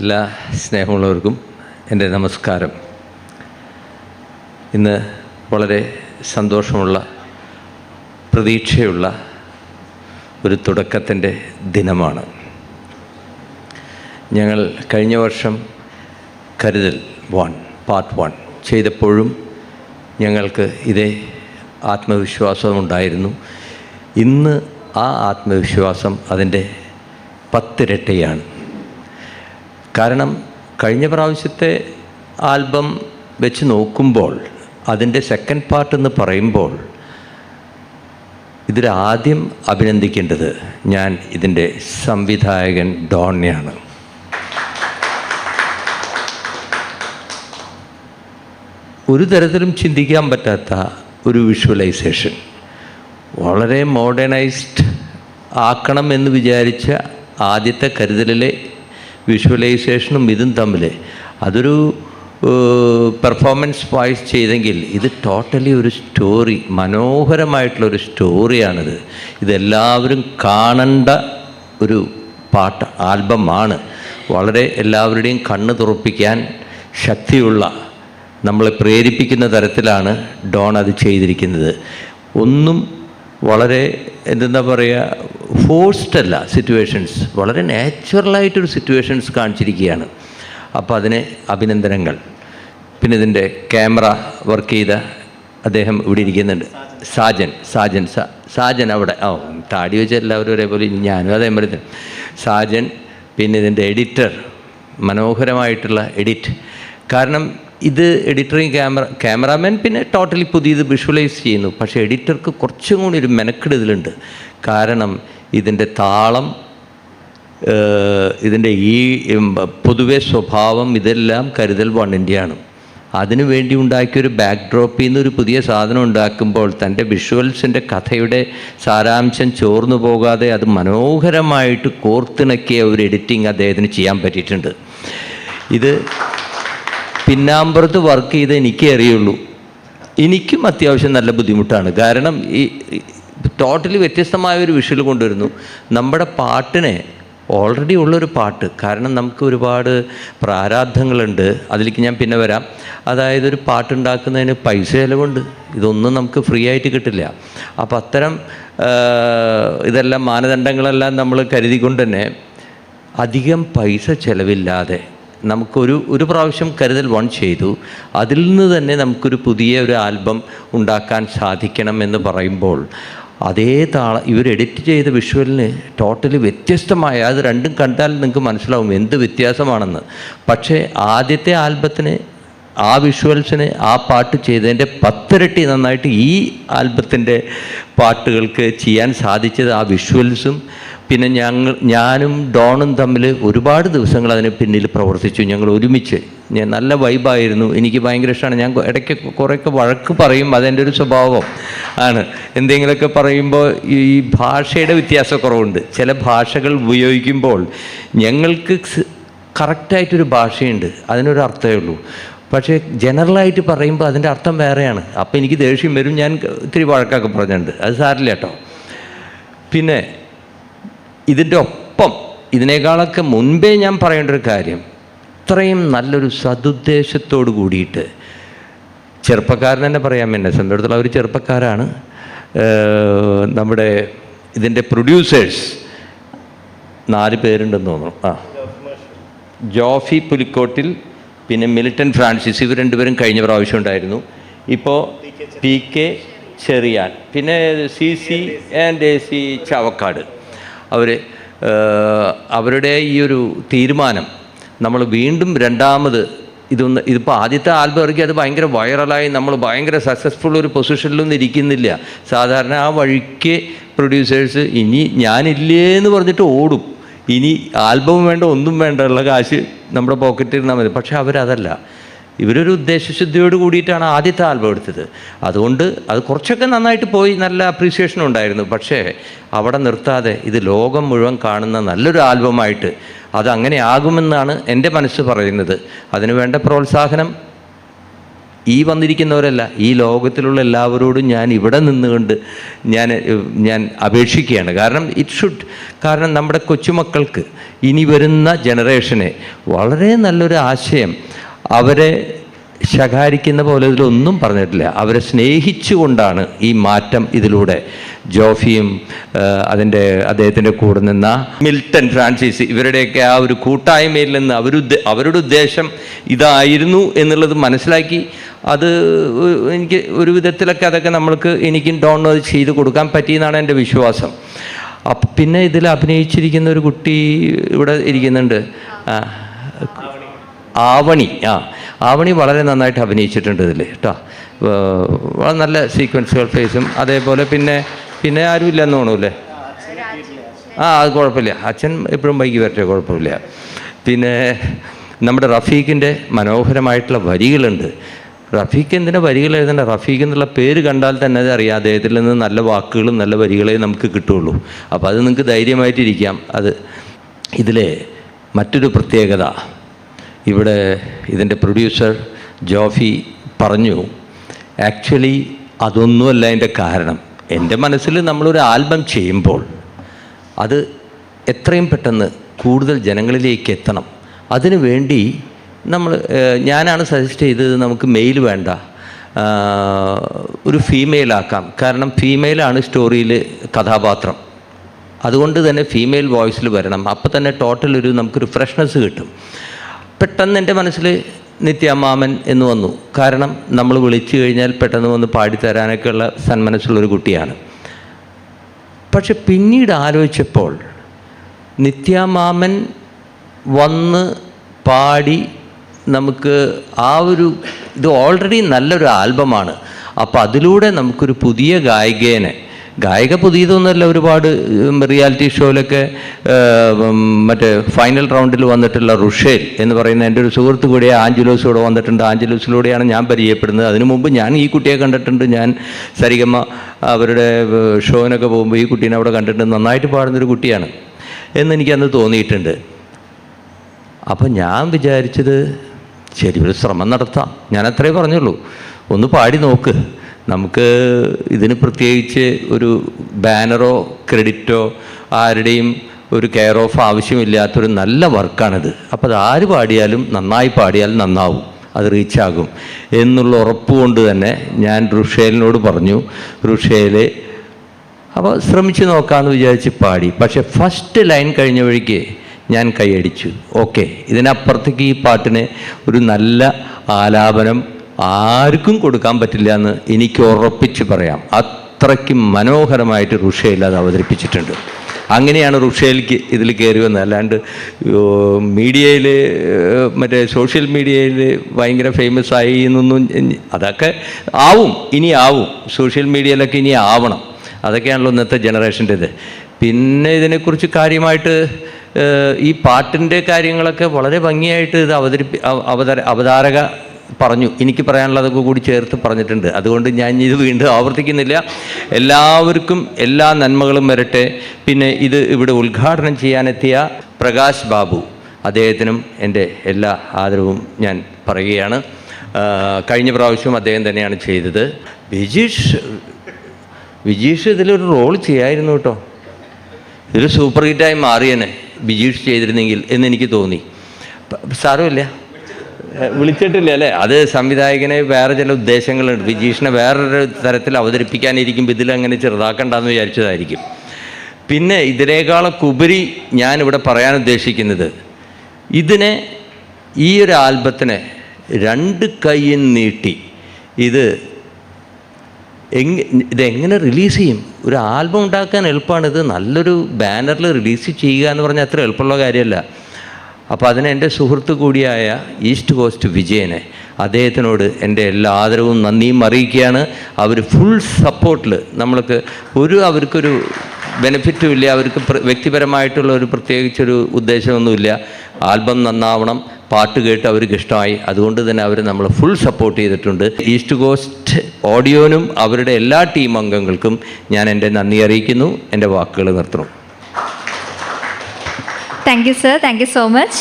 എല്ലാ സ്നേഹമുള്ളവർക്കും എൻ്റെ നമസ്കാരം. ഇന്ന് വളരെ സന്തോഷമുള്ള, പ്രതീക്ഷയുള്ള ഒരു തുടക്കത്തിൻ്റെ ദിനമാണ്. ഞങ്ങൾ കഴിഞ്ഞ വർഷം കരുതൽ 1 പാർട്ട് 1 ചെയ്തപ്പോഴും ഞങ്ങൾക്ക് ഇതേ ആത്മവിശ്വാസമുണ്ടായിരുന്നു. ഇന്ന് ആ ആത്മവിശ്വാസം അതിൻ്റെ 10 ഇരട്ടിയാണ്. കാരണം കഴിഞ്ഞ പ്രാവശ്യത്തെ ആൽബം വെച്ച് നോക്കുമ്പോൾ അതിൻ്റെ സെക്കൻഡ് പാർട്ട് എന്ന് പറയുമ്പോൾ ഇതിലാദ്യം അഭിനന്ദിക്കേണ്ടത് ഞാൻ ഇതിൻ്റെ സംവിധായകൻ ഡോണിനെയാണ്. ഒരു തരത്തിലും ചിന്തിക്കാൻ പറ്റാത്ത ഒരു വിഷ്വലൈസേഷൻ, വളരെ മോഡേണൈസ്ഡ് ആക്കണം എന്ന് വിചാരിച്ച ആദ്യത്തെ കരുതലിലെ വിഷ്വലൈസേഷനും ഇതും തമ്മിൽ അതൊരു പെർഫോമൻസ് വൈസ് ചെയ്തെങ്കിൽ ഇത് ടോട്ടലി ഒരു സ്റ്റോറി, മനോഹരമായിട്ടുള്ളൊരു സ്റ്റോറിയാണിത്. ഇതെല്ലാവരും കാണേണ്ട ഒരു പാട്ട് ആൽബമാണ്. വളരെ എല്ലാവരുടെയും കണ്ണ് തുറപ്പിക്കാൻ ശക്തിയുള്ള, നമ്മളെ പ്രേരിപ്പിക്കുന്ന തരത്തിലാണ് ഡോൺ അത് ചെയ്തിരിക്കുന്നത്. ഒന്നും വളരെ എന്താ പറയുക, ഫോഴ്സ്ഡ് അല്ല സിറ്റുവേഷൻസ്, വളരെ നാച്ചുറലായിട്ടൊരു സിറ്റുവേഷൻസ് കാണിച്ചിരിക്കുകയാണ്. അപ്പോൾ അതിന് അഭിനന്ദനങ്ങൾ. പിന്നെ ഇതിൻ്റെ ക്യാമറ വർക്ക് ചെയ്ത അദ്ദേഹം ഇവിടെ ഇരിക്കുന്നുണ്ട്, സാജൻ അവിടെ, താടി വെച്ച എല്ലാവരും ഒരേപോലെ, ഞാനും അതേപോലെ തന്നെ സാജൻ. പിന്നെ ഇതിൻ്റെ എഡിറ്റർ, മനോഹരമായിട്ടുള്ള എഡിറ്റ്. കാരണം ഇത് എഡിറ്ററിങ് ക്യാമറാമാൻ പിന്നെ ടോട്ടലി പുതിയത് വിഷ്വലൈസ് ചെയ്യുന്നു. പക്ഷേ എഡിറ്റർക്ക് കുറച്ചും കൂടി ഒരു മെനക്കെട് ഇതിലുണ്ട്. കാരണം ഇതിൻ്റെ താളം, ഇതിൻ്റെ ഈ പൊതുവെ സ്വഭാവം ഇതെല്ലാം കരുതൽ 1ൻ്റെയാണ്. അതിനു വേണ്ടി ഉണ്ടാക്കിയൊരു ബാക്ക് ഡ്രോപ്പിൽ നിന്നൊരു പുതിയ സാധനം ഉണ്ടാക്കുമ്പോൾ തൻ്റെ വിഷ്വൽസിൻ്റെ കഥയുടെ സാരാംശം ചോർന്നു പോകാതെ അത് മനോഹരമായിട്ട് കോർത്തിണക്കിയ ഒരു എഡിറ്റിംഗ് അദ്ദേഹത്തിന് ചെയ്യാൻ പറ്റിയിട്ടുണ്ട്. ഇത് പിന്നാമ്പുറത്ത് വർക്ക് ചെയ്ത് എനിക്കേ അറിയുള്ളൂ. എനിക്കും അത്യാവശ്യം നല്ല ബുദ്ധിമുട്ടാണ്. കാരണം ഈ ടോട്ടലി വ്യത്യസ്തമായൊരു വിഷ്വൽ കൊണ്ടുവരുന്നു. നമ്മുടെ പാട്ടിനെ ഓൾറെഡി ഉള്ളൊരു പാട്ട്, കാരണം നമുക്ക് ഒരുപാട് പ്രാരാബ്ധങ്ങളുണ്ട്, അതിലേക്ക് ഞാൻ പിന്നെ വരാം. അതായത് ഒരു പാട്ടുണ്ടാക്കുന്നതിന് പൈസ ചിലവുണ്ട്, ഇതൊന്നും നമുക്ക് ഫ്രീ ആയിട്ട് കിട്ടില്ല. അപ്പം അത്തരം ഇതെല്ലാം മാനദണ്ഡങ്ങളെല്ലാം നമ്മൾ കരുതിക്കൊണ്ട് തന്നെ അധികം പൈസ ചിലവില്ലാതെ നമുക്കൊരു പ്രാവശ്യം കരുതൽ 1 ചെയ്തു, അതിൽ നിന്ന് തന്നെ നമുക്കൊരു പുതിയ ഒരു ആൽബം ഉണ്ടാക്കാൻ സാധിക്കണം എന്ന് പറയുമ്പോൾ അതേ ഇവർ എഡിറ്റ് ചെയ്ത വിഷ്വലിന് ടോട്ടലി വ്യത്യസ്തമായ, അത് രണ്ടും കണ്ടാൽ നിങ്ങൾക്ക് മനസ്സിലാവും എന്ത് വ്യത്യാസമാണെന്ന്. പക്ഷേ ആദ്യത്തെ ആൽബത്തിന് ആ വിഷ്വൽസിന് ആ പാട്ട് ചെയ്തതിൻ്റെ 10 ഇരട്ടി നന്നായിട്ട് ഈ ആൽബത്തിൻ്റെ പാട്ടുകൾക്ക് ചെയ്യാൻ സാധിച്ചത് ആ വിഷ്വൽസും പിന്നെ ഞാനും ഡോണും തമ്മിൽ ഒരുപാട് ദിവസങ്ങൾ അതിന് പിന്നിൽ പ്രവർത്തിച്ചു. ഞങ്ങൾ ഒരുമിച്ച് നല്ല വൈബായിരുന്നു. എനിക്ക് ഭയങ്കര ഇഷ്ടമാണ്. ഞാൻ ഇടയ്ക്ക് കുറേയൊക്കെ വഴക്ക് പറയും, അതെൻ്റെ ഒരു സ്വഭാവം ആണ്. എന്തെങ്കിലുമൊക്കെ പറയുമ്പോൾ ഈ ഭാഷയുടെ വ്യത്യാസക്കുറവുണ്ട്. ചില ഭാഷകൾ ഉപയോഗിക്കുമ്പോൾ ഞങ്ങൾക്ക് കറക്റ്റായിട്ടൊരു ഭാഷയുണ്ട്, അതിനൊരു അർത്ഥമേ ഉള്ളൂ. പക്ഷേ ജനറലായിട്ട് പറയുമ്പോൾ അതിൻ്റെ അർത്ഥം വേറെയാണ്. അപ്പോൾ എനിക്ക് ദേഷ്യം വരും. ഞാൻ ഇത്തിരി വഴക്കൊക്കെ പറഞ്ഞിട്ടുണ്ട്, അത് സാരില്ല കേട്ടോ. പിന്നെ ഇതിൻ്റെ ഒപ്പം ഇതിനേക്കാളൊക്കെ മുൻപേ ഞാൻ പറയേണ്ട ഒരു കാര്യം, ഇത്രയും നല്ലൊരു സതുദ്ദേശത്തോട് കൂടിയിട്ട് ചെറുപ്പക്കാരൻ തന്നെ പറയാം, എന്നെ സംബന്ധിച്ചിടത്തോളം അവർ ചെറുപ്പക്കാരാണ്. നമ്മുടെ ഇതിൻ്റെ പ്രൊഡ്യൂസേഴ്സ് 4 പേരുണ്ടെന്ന് തോന്നുന്നു. ജോഫി പുലിക്കോട്ടിൽ, പിന്നെ മിൽട്ടൺ ഫ്രാൻസിസ്, ഇവർ 2 പേരും കഴിഞ്ഞ പ്രാവശ്യം ഉണ്ടായിരുന്നു. ഇപ്പോൾ PK ചെറിയാൻ, പിന്നെ CC ആൻഡ് AC ചാവക്കാട്. അവരുടെ ഈ ഒരു തീരുമാനം നമ്മൾ വീണ്ടും രണ്ടാമത് ഇതിപ്പോൾ ആദ്യത്തെ ആൽബം ഇറക്കി അത് ഭയങ്കര വൈറലായി, നമ്മൾ ഭയങ്കര സക്സസ്ഫുൾ ഒരു പൊസിഷനിലൊന്നും ഇരിക്കുന്നില്ല. സാധാരണ ആ വഴിക്ക് പ്രൊഡ്യൂസേഴ്സ് ഇനി ഞാനില്ലേ എന്ന് പറഞ്ഞിട്ട് ഓടും. ഇനി ആൽബം വേണ്ട, ഒന്നും വേണ്ട, ഉള്ള കാശ് നമ്മുടെ പോക്കറ്റിൽ ഇരുന്നാൽ മതി. പക്ഷെ അവരതല്ല, ഇവരൊരു ഉദ്ദേശശുദ്ധിയോട് കൂടിയിട്ടാണ് ആദ്യത്തെ ആൽബം എടുത്തത്. അതുകൊണ്ട് അത് കുറച്ചൊക്കെ നന്നായിട്ട് പോയി, നല്ല അപ്രീസിയേഷൻ ഉണ്ടായിരുന്നു. പക്ഷേ അവിടെ നിർത്താതെ ഇത് ലോകം മുഴുവൻ കാണുന്ന നല്ലൊരു ആൽബമായിട്ട് അതങ്ങനെ ആകുമെന്നാണ് എൻ്റെ മനസ്സ് പറയുന്നത്. അതിനു വേണ്ട പ്രോത്സാഹനം ഈ വന്നിരിക്കുന്നവരല്ല, ഈ ലോകത്തിലുള്ള എല്ലാവരോടും ഞാൻ ഇവിടെ നിന്നുകൊണ്ട് ഞാൻ അപേക്ഷിക്കുകയാണ്. കാരണം കാരണം നമ്മുടെ കൊച്ചുമക്കൾക്ക്, ഇനി വരുന്ന ജനറേഷനെ വളരെ നല്ലൊരു ആശയം, അവരെ ശകാരിക്കുന്ന പോലെ ഇതിലൊന്നും പറഞ്ഞിട്ടില്ല. അവരെ സ്നേഹിച്ചുകൊണ്ടാണ് ഈ മാറ്റം ഇതിലൂടെ ജോഫിയും അദ്ദേഹത്തിൻ്റെ കൂടെ നിന്ന മിൽട്ടൺ ഫ്രാൻസിസ് ഇവരുടെയൊക്കെ ആ ഒരു കൂട്ടായ്മയിൽ നിന്ന് അവരുടെ ഉദ്ദേശം ഇതായിരുന്നു എന്നുള്ളത് മനസ്സിലാക്കി. അത് എനിക്ക് ഒരു വിധത്തിലൊക്കെ അതൊക്കെ എനിക്കും ഡോണും അത് ചെയ്ത് കൊടുക്കാൻ പറ്റിയെന്നാണ് എൻ്റെ വിശ്വാസം. അപ്പം പിന്നെ ഇതിൽ അഭിനയിച്ചിരിക്കുന്ന ഒരു കുട്ടി ഇവിടെ ഇരിക്കുന്നുണ്ട്, ആവണി വളരെ നന്നായിട്ട് അഭിനയിച്ചിട്ടുണ്ട് ഇതിൽ കേട്ടോ. വളരെ നല്ല സീക്വൻസുകൾ ഫേസും, അതേപോലെ പിന്നെ ആരും ഇല്ലെന്ന് തോന്നൂല്ലേ? അത് കുഴപ്പമില്ല, അച്ഛൻ എപ്പോഴും വൈകി വരട്ടെ, കുഴപ്പമില്ല. പിന്നെ നമ്മുടെ റഫീഖിൻ്റെ മനോഹരമായിട്ടുള്ള വരികളുണ്ട്. റഫീഖ് എന്തിനാ വരികൾ എഴുതേണ്ട? റഫീഖ് എന്നുള്ള പേര് കണ്ടാൽ തന്നെ അത് അറിയാം, അദ്ദേഹത്തിൽ നിന്ന് നല്ല വാക്കുകളും നല്ല വരികളെ നമുക്ക് കിട്ടുള്ളൂ. അപ്പോൾ അത് നിങ്ങൾക്ക് ധൈര്യമായിട്ടിരിക്കാം. ഇതിലെ മറ്റൊരു പ്രത്യേകത, ഇവിടെ ഇതിൻ്റെ പ്രൊഡ്യൂസർ ജോഫി പറഞ്ഞു, ആക്ച്വലി അതൊന്നുമല്ല എൻ്റെ കാരണം. എൻ്റെ മനസ്സിൽ നമ്മളൊരു ആൽബം ചെയ്യുമ്പോൾ അത് എത്രയും പെട്ടെന്ന് കൂടുതൽ ജനങ്ങളിലേക്ക് എത്തണം. അതിനു വേണ്ടി ഞാനാണ് സജസ്റ്റ് ചെയ്തത്, നമുക്ക് മെയിൽ വേണ്ട, ഒരു ഫീമെയിലാക്കാം. കാരണം ഫീമെയിലാണ് സ്റ്റോറിയിൽ കഥാപാത്രം. അതുകൊണ്ട് തന്നെ ഫീമെയിൽ വോയിസിൽ വരണം. അപ്പോൾ തന്നെ ടോട്ടൽ നമുക്കൊരു ഫ്രഷ്നെസ് കിട്ടും. പെട്ടെന്ന് എൻ്റെ മനസ്സിൽ നിത്യമാമൻ എന്ന് വന്നു. കാരണം നമ്മൾ വിളിച്ചു കഴിഞ്ഞാൽ പെട്ടെന്ന് വന്ന് പാടിത്തരാനൊക്കെയുള്ള സന്മനസ്സുള്ളൊരു കുട്ടിയാണ്. പക്ഷെ പിന്നീട് ആലോചിച്ചപ്പോൾ നിത്യമാമൻ വന്ന് പാടി നമുക്ക് ഇത് ഓൾറെഡി നല്ലൊരു ആൽബമാണ്. അപ്പോൾ അതിലൂടെ നമുക്കൊരു പുതിയ ഗായിക പുതിയതൊന്നുമല്ല, ഒരുപാട് റിയാലിറ്റി ഷോയിലൊക്കെ മറ്റേ ഫൈനൽ റൗണ്ടിൽ വന്നിട്ടുള്ള റുഷേൽ എന്ന് പറയുന്ന എൻ്റെ ഒരു സുഹൃത്ത് കൂടെ ആഞ്ചലോസ് കൂടെ വന്നിട്ടുണ്ട്. ആഞ്ചലോസിലൂടെയാണ് ഞാൻ പരിചയപ്പെടുന്നത്. അതിനു മുമ്പ് ഞാൻ ഈ കുട്ടിയെ കണ്ടിട്ടുണ്ട്. ഞാൻ സരിഗമ അവരുടെ ഷോയിനൊക്കെ പോകുമ്പോൾ ഈ കുട്ടീനെ അവിടെ കണ്ടിട്ടുണ്ട്. നന്നായിട്ട് പാടുന്നൊരു കുട്ടിയാണ് എന്നെനിക്കന്ന് തോന്നിയിട്ടുണ്ട്. അപ്പം ഞാൻ വിചാരിച്ചത് ശരി, ഒരു ശ്രമം നടത്താം. ഞാൻ അത്രേ പറഞ്ഞുള്ളൂ, ഒന്ന് പാടി നോക്ക്. നമുക്ക് ഇതിന് പ്രത്യേകിച്ച് ഒരു ബാനറോ ക്രെഡിറ്റോ ആരുടെയും ഒരു കെയർ ഓഫ് ആവശ്യമില്ലാത്തൊരു നല്ല വർക്കാണിത്. അപ്പോൾ അത് ആര് പാടിയാലും നന്നായി പാടിയാൽ നന്നാവും, അത് റീച്ചാകും എന്നുള്ള ഉറപ്പുകൊണ്ട് തന്നെ ഞാൻ റുഷേലിനോട് പറഞ്ഞു. റുഷേല് അപ്പോൾ ശ്രമിച്ച് നോക്കാമെന്ന് വിചാരിച്ച് പാടി. പക്ഷേ ഫസ്റ്റ് ലൈൻ കഴിഞ്ഞ വഴിക്ക് ഞാൻ കൈയടിച്ചു. ഓക്കെ, ഇതിനപ്പുറത്തേക്ക് ഈ പാട്ടിന് ഒരു നല്ല ആലാപനം ആർക്കും കൊടുക്കാൻ പറ്റില്ല എന്ന് എനിക്ക് ഉറപ്പിച്ച് പറയാം. അത്രയ്ക്ക് മനോഹരമായിട്ട് റുഷേൽ അത് അവതരിപ്പിച്ചിട്ടുണ്ട്. അങ്ങനെയാണ് റുഷേലിക്ക് ഇതിൽ കയറി വന്നത്. അല്ലാണ്ട് മീഡിയയിൽ മറ്റേ സോഷ്യൽ മീഡിയയിൽ ഭയങ്കര ഫേമസ് ആയി എന്നൊന്നും, അതൊക്കെ ഇനി ആവും. സോഷ്യൽ മീഡിയയിലൊക്കെ ഇനി ആവണം. അതൊക്കെയാണല്ലോ ഇന്നത്തെ ജനറേഷൻ്റെ ഇത്. പിന്നെ ഇതിനെക്കുറിച്ച് കാര്യമായിട്ട് ഈ പാട്ടിൻ്റെ കാര്യങ്ങളൊക്കെ വളരെ ഭംഗിയായിട്ട് ഇത് അവതാരക പറഞ്ഞു. എനിക്ക് പറയാനുള്ളതൊക്കെ കൂടി ചേർത്ത് പറഞ്ഞിട്ടുണ്ട്. അതുകൊണ്ട് ഞാൻ ഇത് വീണ്ടും ആവർത്തിക്കുന്നില്ല. എല്ലാവർക്കും എല്ലാ നന്മകളും വരട്ടെ. പിന്നെ ഇത് ഇവിടെ ഉദ്ഘാടനം ചെയ്യാനെത്തിയ പ്രകാശ് ബാബു, അദ്ദേഹത്തിനും എൻ്റെ എല്ലാ ആദരവും ഞാൻ പറയുകയാണ്. കഴിഞ്ഞ പ്രാവശ്യം അദ്ദേഹം തന്നെയാണ് ചെയ്തത്. വിജീഷ് ഇതിലൊരു റോൾ ചെയ്യായിരുന്നു കേട്ടോ. ഇതിൽ സൂപ്പർ ഹിറ്റായി മാറിയേനെ ബിജീഷ് ചെയ്തിരുന്നെങ്കിൽ എന്നെനിക്ക് തോന്നി. സാരമില്ല, വിളിച്ചിട്ടില്ല അല്ലേ? അത് സംവിധായകനെ വേറെ ചില ഉദ്ദേശങ്ങളുണ്ട്. ബിജീഷിനെ വേറൊരു തരത്തിൽ അവതരിപ്പിക്കാനിരിക്കുമ്പോൾ ഇതിലങ്ങനെ ചെറുതാക്കണ്ടെന്ന് വിചാരിച്ചതായിരിക്കും. പിന്നെ ഇതിനേക്കാളൊക്കെ ഉപരി ഞാനിവിടെ പറയാൻ ഉദ്ദേശിക്കുന്നത്, ഇതിനെ ഈ ഒരു ആൽബത്തിനെ 2 കൈയും നീട്ടി ഇതെങ്ങനെ റിലീസ് ചെയ്യും? ഒരു ആൽബം ഉണ്ടാക്കാൻ എളുപ്പമാണ്. ഇത് നല്ലൊരു ബാനറിൽ റിലീസ് ചെയ്യുക എന്ന് പറഞ്ഞാൽ അത്ര എളുപ്പമുള്ള കാര്യമല്ല. അപ്പോൾ അതിന് എൻ്റെ സുഹൃത്ത് കൂടിയായ ഈസ്റ്റ് കോസ്റ്റ് വിജയനെ, അദ്ദേഹത്തിനോട് എൻ്റെ എല്ലാ ആദരവും നന്ദിയും അറിയിക്കുകയാണ്. അവർ ഫുൾ സപ്പോർട്ടിൽ, നമ്മൾക്ക് അവർക്കൊരു ബെനിഫിറ്റും ഇല്ല, അവർക്ക് വ്യക്തിപരമായിട്ടുള്ള ഒരു പ്രത്യേകിച്ചൊരു ഉദ്ദേശമൊന്നുമില്ല. ആൽബം നന്നാവണം, പാട്ട് കേട്ട് അവർക്ക് ഇഷ്ടമായി, അതുകൊണ്ട് തന്നെ അവർ നമ്മൾ ഫുൾ സപ്പോർട്ട് ചെയ്തിട്ടുണ്ട്. ഈസ്റ്റ് കോസ്റ്റ് ഓഡിയോനും അവരുടെ എല്ലാ ടീം അംഗങ്ങൾക്കും ഞാൻ എൻ്റെ നന്ദി അറിയിക്കുന്നു. എൻ്റെ വാക്കുകൾ നിർത്തുന്നു. Thank you sir, thank you so much.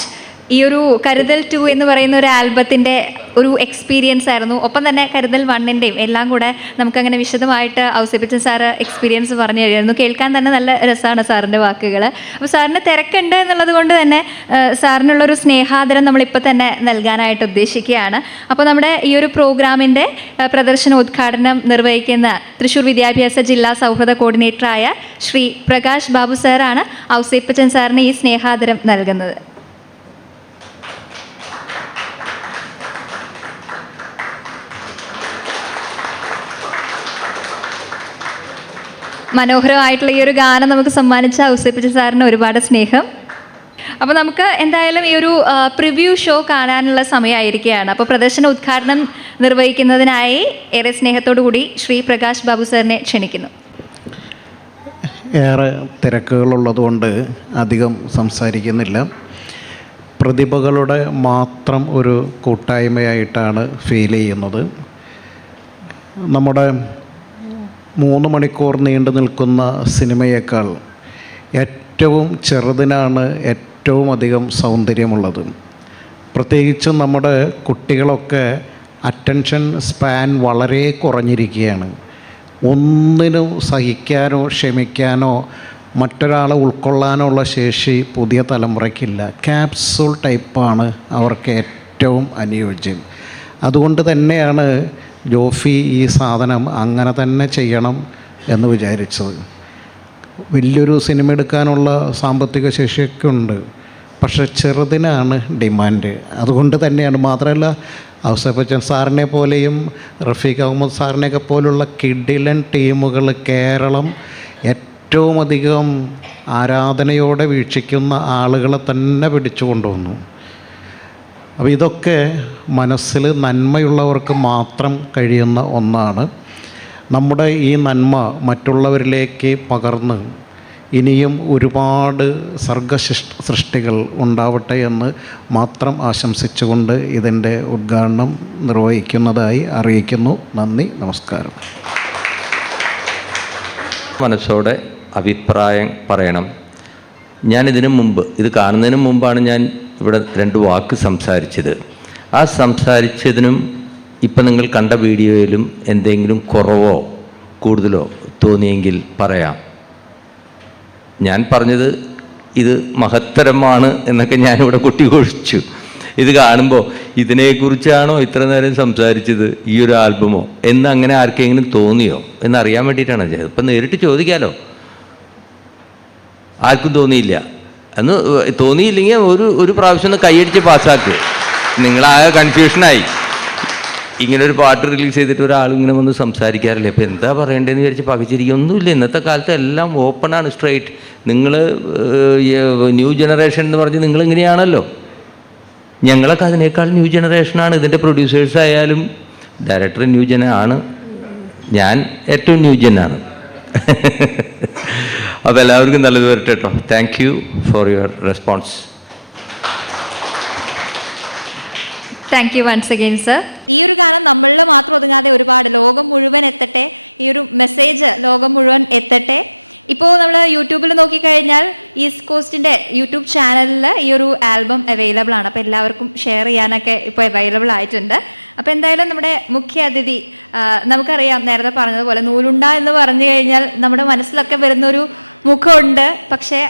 ഈ ഒരു കരുതൽ 2 എന്ന് പറയുന്ന ഒരു ആൽബത്തിൻ്റെ ഒരു എക്സ്പീരിയൻസ് ആയിരുന്നു. ഒപ്പം തന്നെ കരുതൽ 1ൻ്റെയും എല്ലാം കൂടെ നമുക്കങ്ങനെ വിശദമായിട്ട് ഔസേപ്പച്ചൻ സാറ് എക്സ്പീരിയൻസ് പറഞ്ഞു തരുമായിരുന്നു. കേൾക്കാൻ തന്നെ നല്ല രസമാണ് സാറിൻ്റെ വാക്കുകൾ. അപ്പോൾ സാറിന് തിരക്കുണ്ട് എന്നുള്ളത് കൊണ്ട് തന്നെ സാറിനുള്ളൊരു സ്നേഹാദരം നമ്മളിപ്പോൾ തന്നെ നൽകാനായിട്ട് ഉദ്ദേശിക്കുകയാണ്. അപ്പോൾ നമ്മുടെ ഈ ഒരു പ്രോഗ്രാമിൻ്റെ പ്രദർശനോദ്ഘാടനം നിർവഹിക്കുന്ന തൃശ്ശൂർ വിദ്യാഭ്യാസ ജില്ലാ സൗഹൃദ കോർഡിനേറ്ററായ ശ്രീ പ്രകാശ് ബാബു സാറാണ് ഔസേപ്പച്ചൻ സാറിന് ഈ സ്നേഹാദരം നൽകുന്നത്. മനോഹരമായിട്ടുള്ള ഈ ഒരു ഗാനം നമുക്ക് സമ്മാനിച്ച ഔസേപ്പച്ചൻ സാറിന് ഒരുപാട് സ്നേഹം. അപ്പോൾ നമുക്ക് എന്തായാലും ഈ ഒരു പ്രിവ്യൂ ഷോ കാണാനുള്ള സമയമായിരിക്കുകയാണ്. അപ്പോൾ പ്രദർശന ഉദ്ഘാടനം നിർവഹിക്കുന്നതിനായി ഏറെ സ്നേഹത്തോടു കൂടി ശ്രീ പ്രകാശ് ബാബു സാറിനെ ക്ഷണിക്കുന്നു. ഏറെ തിരക്കുകളുള്ളതുകൊണ്ട് അധികം സംസാരിക്കുന്നില്ല. പ്രതിഭകളുടെ മാത്രം ഒരു കൂട്ടായ്മയായിട്ടാണ് ഫീൽ ചെയ്യുന്നത്. നമ്മുടെ 3 മണിക്കൂർ നീണ്ടു നിൽക്കുന്ന സിനിമയേക്കാൾ ഏറ്റവും ചെറുതിനാണ് ഏറ്റവും അധികം സൗന്ദര്യമുള്ളത്. പ്രത്യേകിച്ചും നമ്മുടെ കുട്ടികളൊക്കെ അറ്റൻഷൻ സ്പാൻ വളരെ കുറഞ്ഞിരിക്കുകയാണ്. ഒന്നിനും സഹിക്കാനോ ക്ഷമിക്കാനോ മറ്റൊരാളെ ഉൾക്കൊള്ളാനോ ഉള്ള ശേഷി പുതിയ തലമുറയ്ക്കില്ല. ക്യാപ്സൂൾ ടൈപ്പാണ് അവർക്ക് ഏറ്റവും അനുയോജ്യം. അതുകൊണ്ട് തന്നെയാണ് ജോഫി ഈ സാധനം അങ്ങനെ തന്നെ ചെയ്യണം എന്ന് വിചാരിച്ചത്. വലിയൊരു സിനിമ എടുക്കാനുള്ള സാമ്പത്തിക ശേഷിയൊക്കെ ഉണ്ട്, പക്ഷെ ചെറുതിനാണ് ഡിമാൻഡ്. അതുകൊണ്ട് തന്നെയാണ്. മാത്രമല്ല ഔസേപ്പച്ചൻ സാറിനെ പോലെയും റഫീഖ് അഹമ്മദ് സാറിനെയൊക്കെ പോലുള്ള കിഡിലൻ ടീമുകൾ കേരളം ഏറ്റവും അധികം ആരാധനയോടെ വീക്ഷിക്കുന്ന ആളുകളെ തന്നെ പിടിച്ചു കൊണ്ടുവന്നു. അപ്പോൾ ഇതൊക്കെ മനസ്സിൽ നന്മയുള്ളവർക്ക് മാത്രം കഴിയുന്ന ഒന്നാണ്. നമ്മുടെ ഈ നന്മ മറ്റുള്ളവരിലേക്ക് പകർന്ന് ഇനിയും ഒരുപാട് സർഗസൃഷ്ടികൾ ഉണ്ടാവട്ടെ എന്ന് മാത്രം ആശംസിച്ചുകൊണ്ട് ഇതിൻ്റെ ഉദ്ഘാടനം നിർവഹിക്കുന്നതായി അറിയിക്കുന്നു. നന്ദി, നമസ്കാരം. മനസ്സോടെ അഭിപ്രായം പറയണം. ഞാനിതിനു മുമ്പ്, ഇത് കാണുന്നതിന് മുമ്പാണ് ഞാൻ ഇവിടെ 2 വാക്ക് സംസാരിച്ചത്. ആ സംസാരിച്ചതിനും ഇപ്പം നിങ്ങൾ കണ്ട വീഡിയോയിലും എന്തെങ്കിലും കുറവോ കൂടുതലോ തോന്നിയെങ്കിൽ പറയാം. ഞാൻ പറഞ്ഞത് ഇത് മഹത്തരമാണ് എന്നൊക്കെ ഞാനിവിടെ കുട്ടിഘോഷിച്ചു. ഇത് കാണുമ്പോൾ ഇതിനെക്കുറിച്ചാണോ ഇത്ര നേരം സംസാരിച്ചത്, ഈ ഒരു ആൽബമോ എന്ന് അങ്ങനെ ആർക്കെങ്കിലും തോന്നിയോ എന്നറിയാൻ വേണ്ടിയിട്ടാണ് ചെയ്തത്. ഇപ്പം നേരിട്ട് ചോദിക്കാമല്ലോ. ആർക്കും തോന്നിയില്ല എന്ന് തോന്നിയില്ലെങ്കിൽ ഒരു പ്രാവശ്യം ഒന്ന് കൈയടിച്ച് പാസ്സാക്കുക. നിങ്ങളാകെ കൺഫ്യൂഷനായി. ഇങ്ങനൊരു പാട്ട് റിലീസ് ചെയ്തിട്ട് ഒരാൾ ഇങ്ങനെ വന്ന് സംസാരിക്കാറില്ല. ഇപ്പോൾ എന്താ പറയേണ്ടതെന്ന് വിചാരിച്ച് പകച്ചിരിക്കൊന്നുമില്ല. ഇന്നത്തെ കാലത്ത് എല്ലാം ഓപ്പണാണ്, സ്ട്രെയിറ്റ്. നിങ്ങൾ ന്യൂ ജനറേഷൻ എന്ന് പറഞ്ഞ് നിങ്ങളിങ്ങനെയാണല്ലോ. ഞങ്ങളൊക്കെ അതിനേക്കാൾ ന്യൂ ജനറേഷനാണ്. ഇതിൻ്റെ പ്രൊഡ്യൂസേഴ്സായാലും ഡയറക്ടർ ന്യൂ ജന ആണ്. ഞാൻ ഏറ്റവും ന്യൂ ജനാണ്. അപ്പോൾ എല്ലാവർക്കും നല്ലത് വരട്ടെ കേട്ടോ. Thank you for your response. Thank you once again sir. ഈ ഒരു ഗാനം നമ്മളിൽ മാത്രം ഒതുങ്ങാതെ ഒരുപാട് ലോകം മുഴുവൻ എത്തട്ടെ, ഈ ഒരു മെസ്സേജ് ലോകം മുഴുവൻ എത്തട്ടെ. ഇപ്പോൾ നമ്മൾ യൂട്യൂബിൽ നോക്കിക്കഴിഞ്ഞാൽ ഈസ്റ്റ് കോസ്റ്റിൻ്റെ യൂട്യൂബ് ചാനലിൽ ഈ ഒരു ആൽബം അവൈലബിൾ ആണ്. അപ്പോൾ എല്ലാവർക്കും ഷെയർ ചെയ്യാനൊക്കെ ഇപ്പോൾ അവൈലബിൾ ആയിട്ടുണ്ട്. അപ്പോൾ എന്തായാലും നമ്മുടെ മുഖ്യ അതിഥി, നമുക്കറിയാം നേരത്തെ പറഞ്ഞതുപോലെ നൂലുണ്ട എന്ന് പറഞ്ഞു കഴിഞ്ഞാൽ നമ്മുടെ മനസ്സിലൊക്കെ വരുന്നൊരു മുഖമുണ്ട്. പക്ഷേ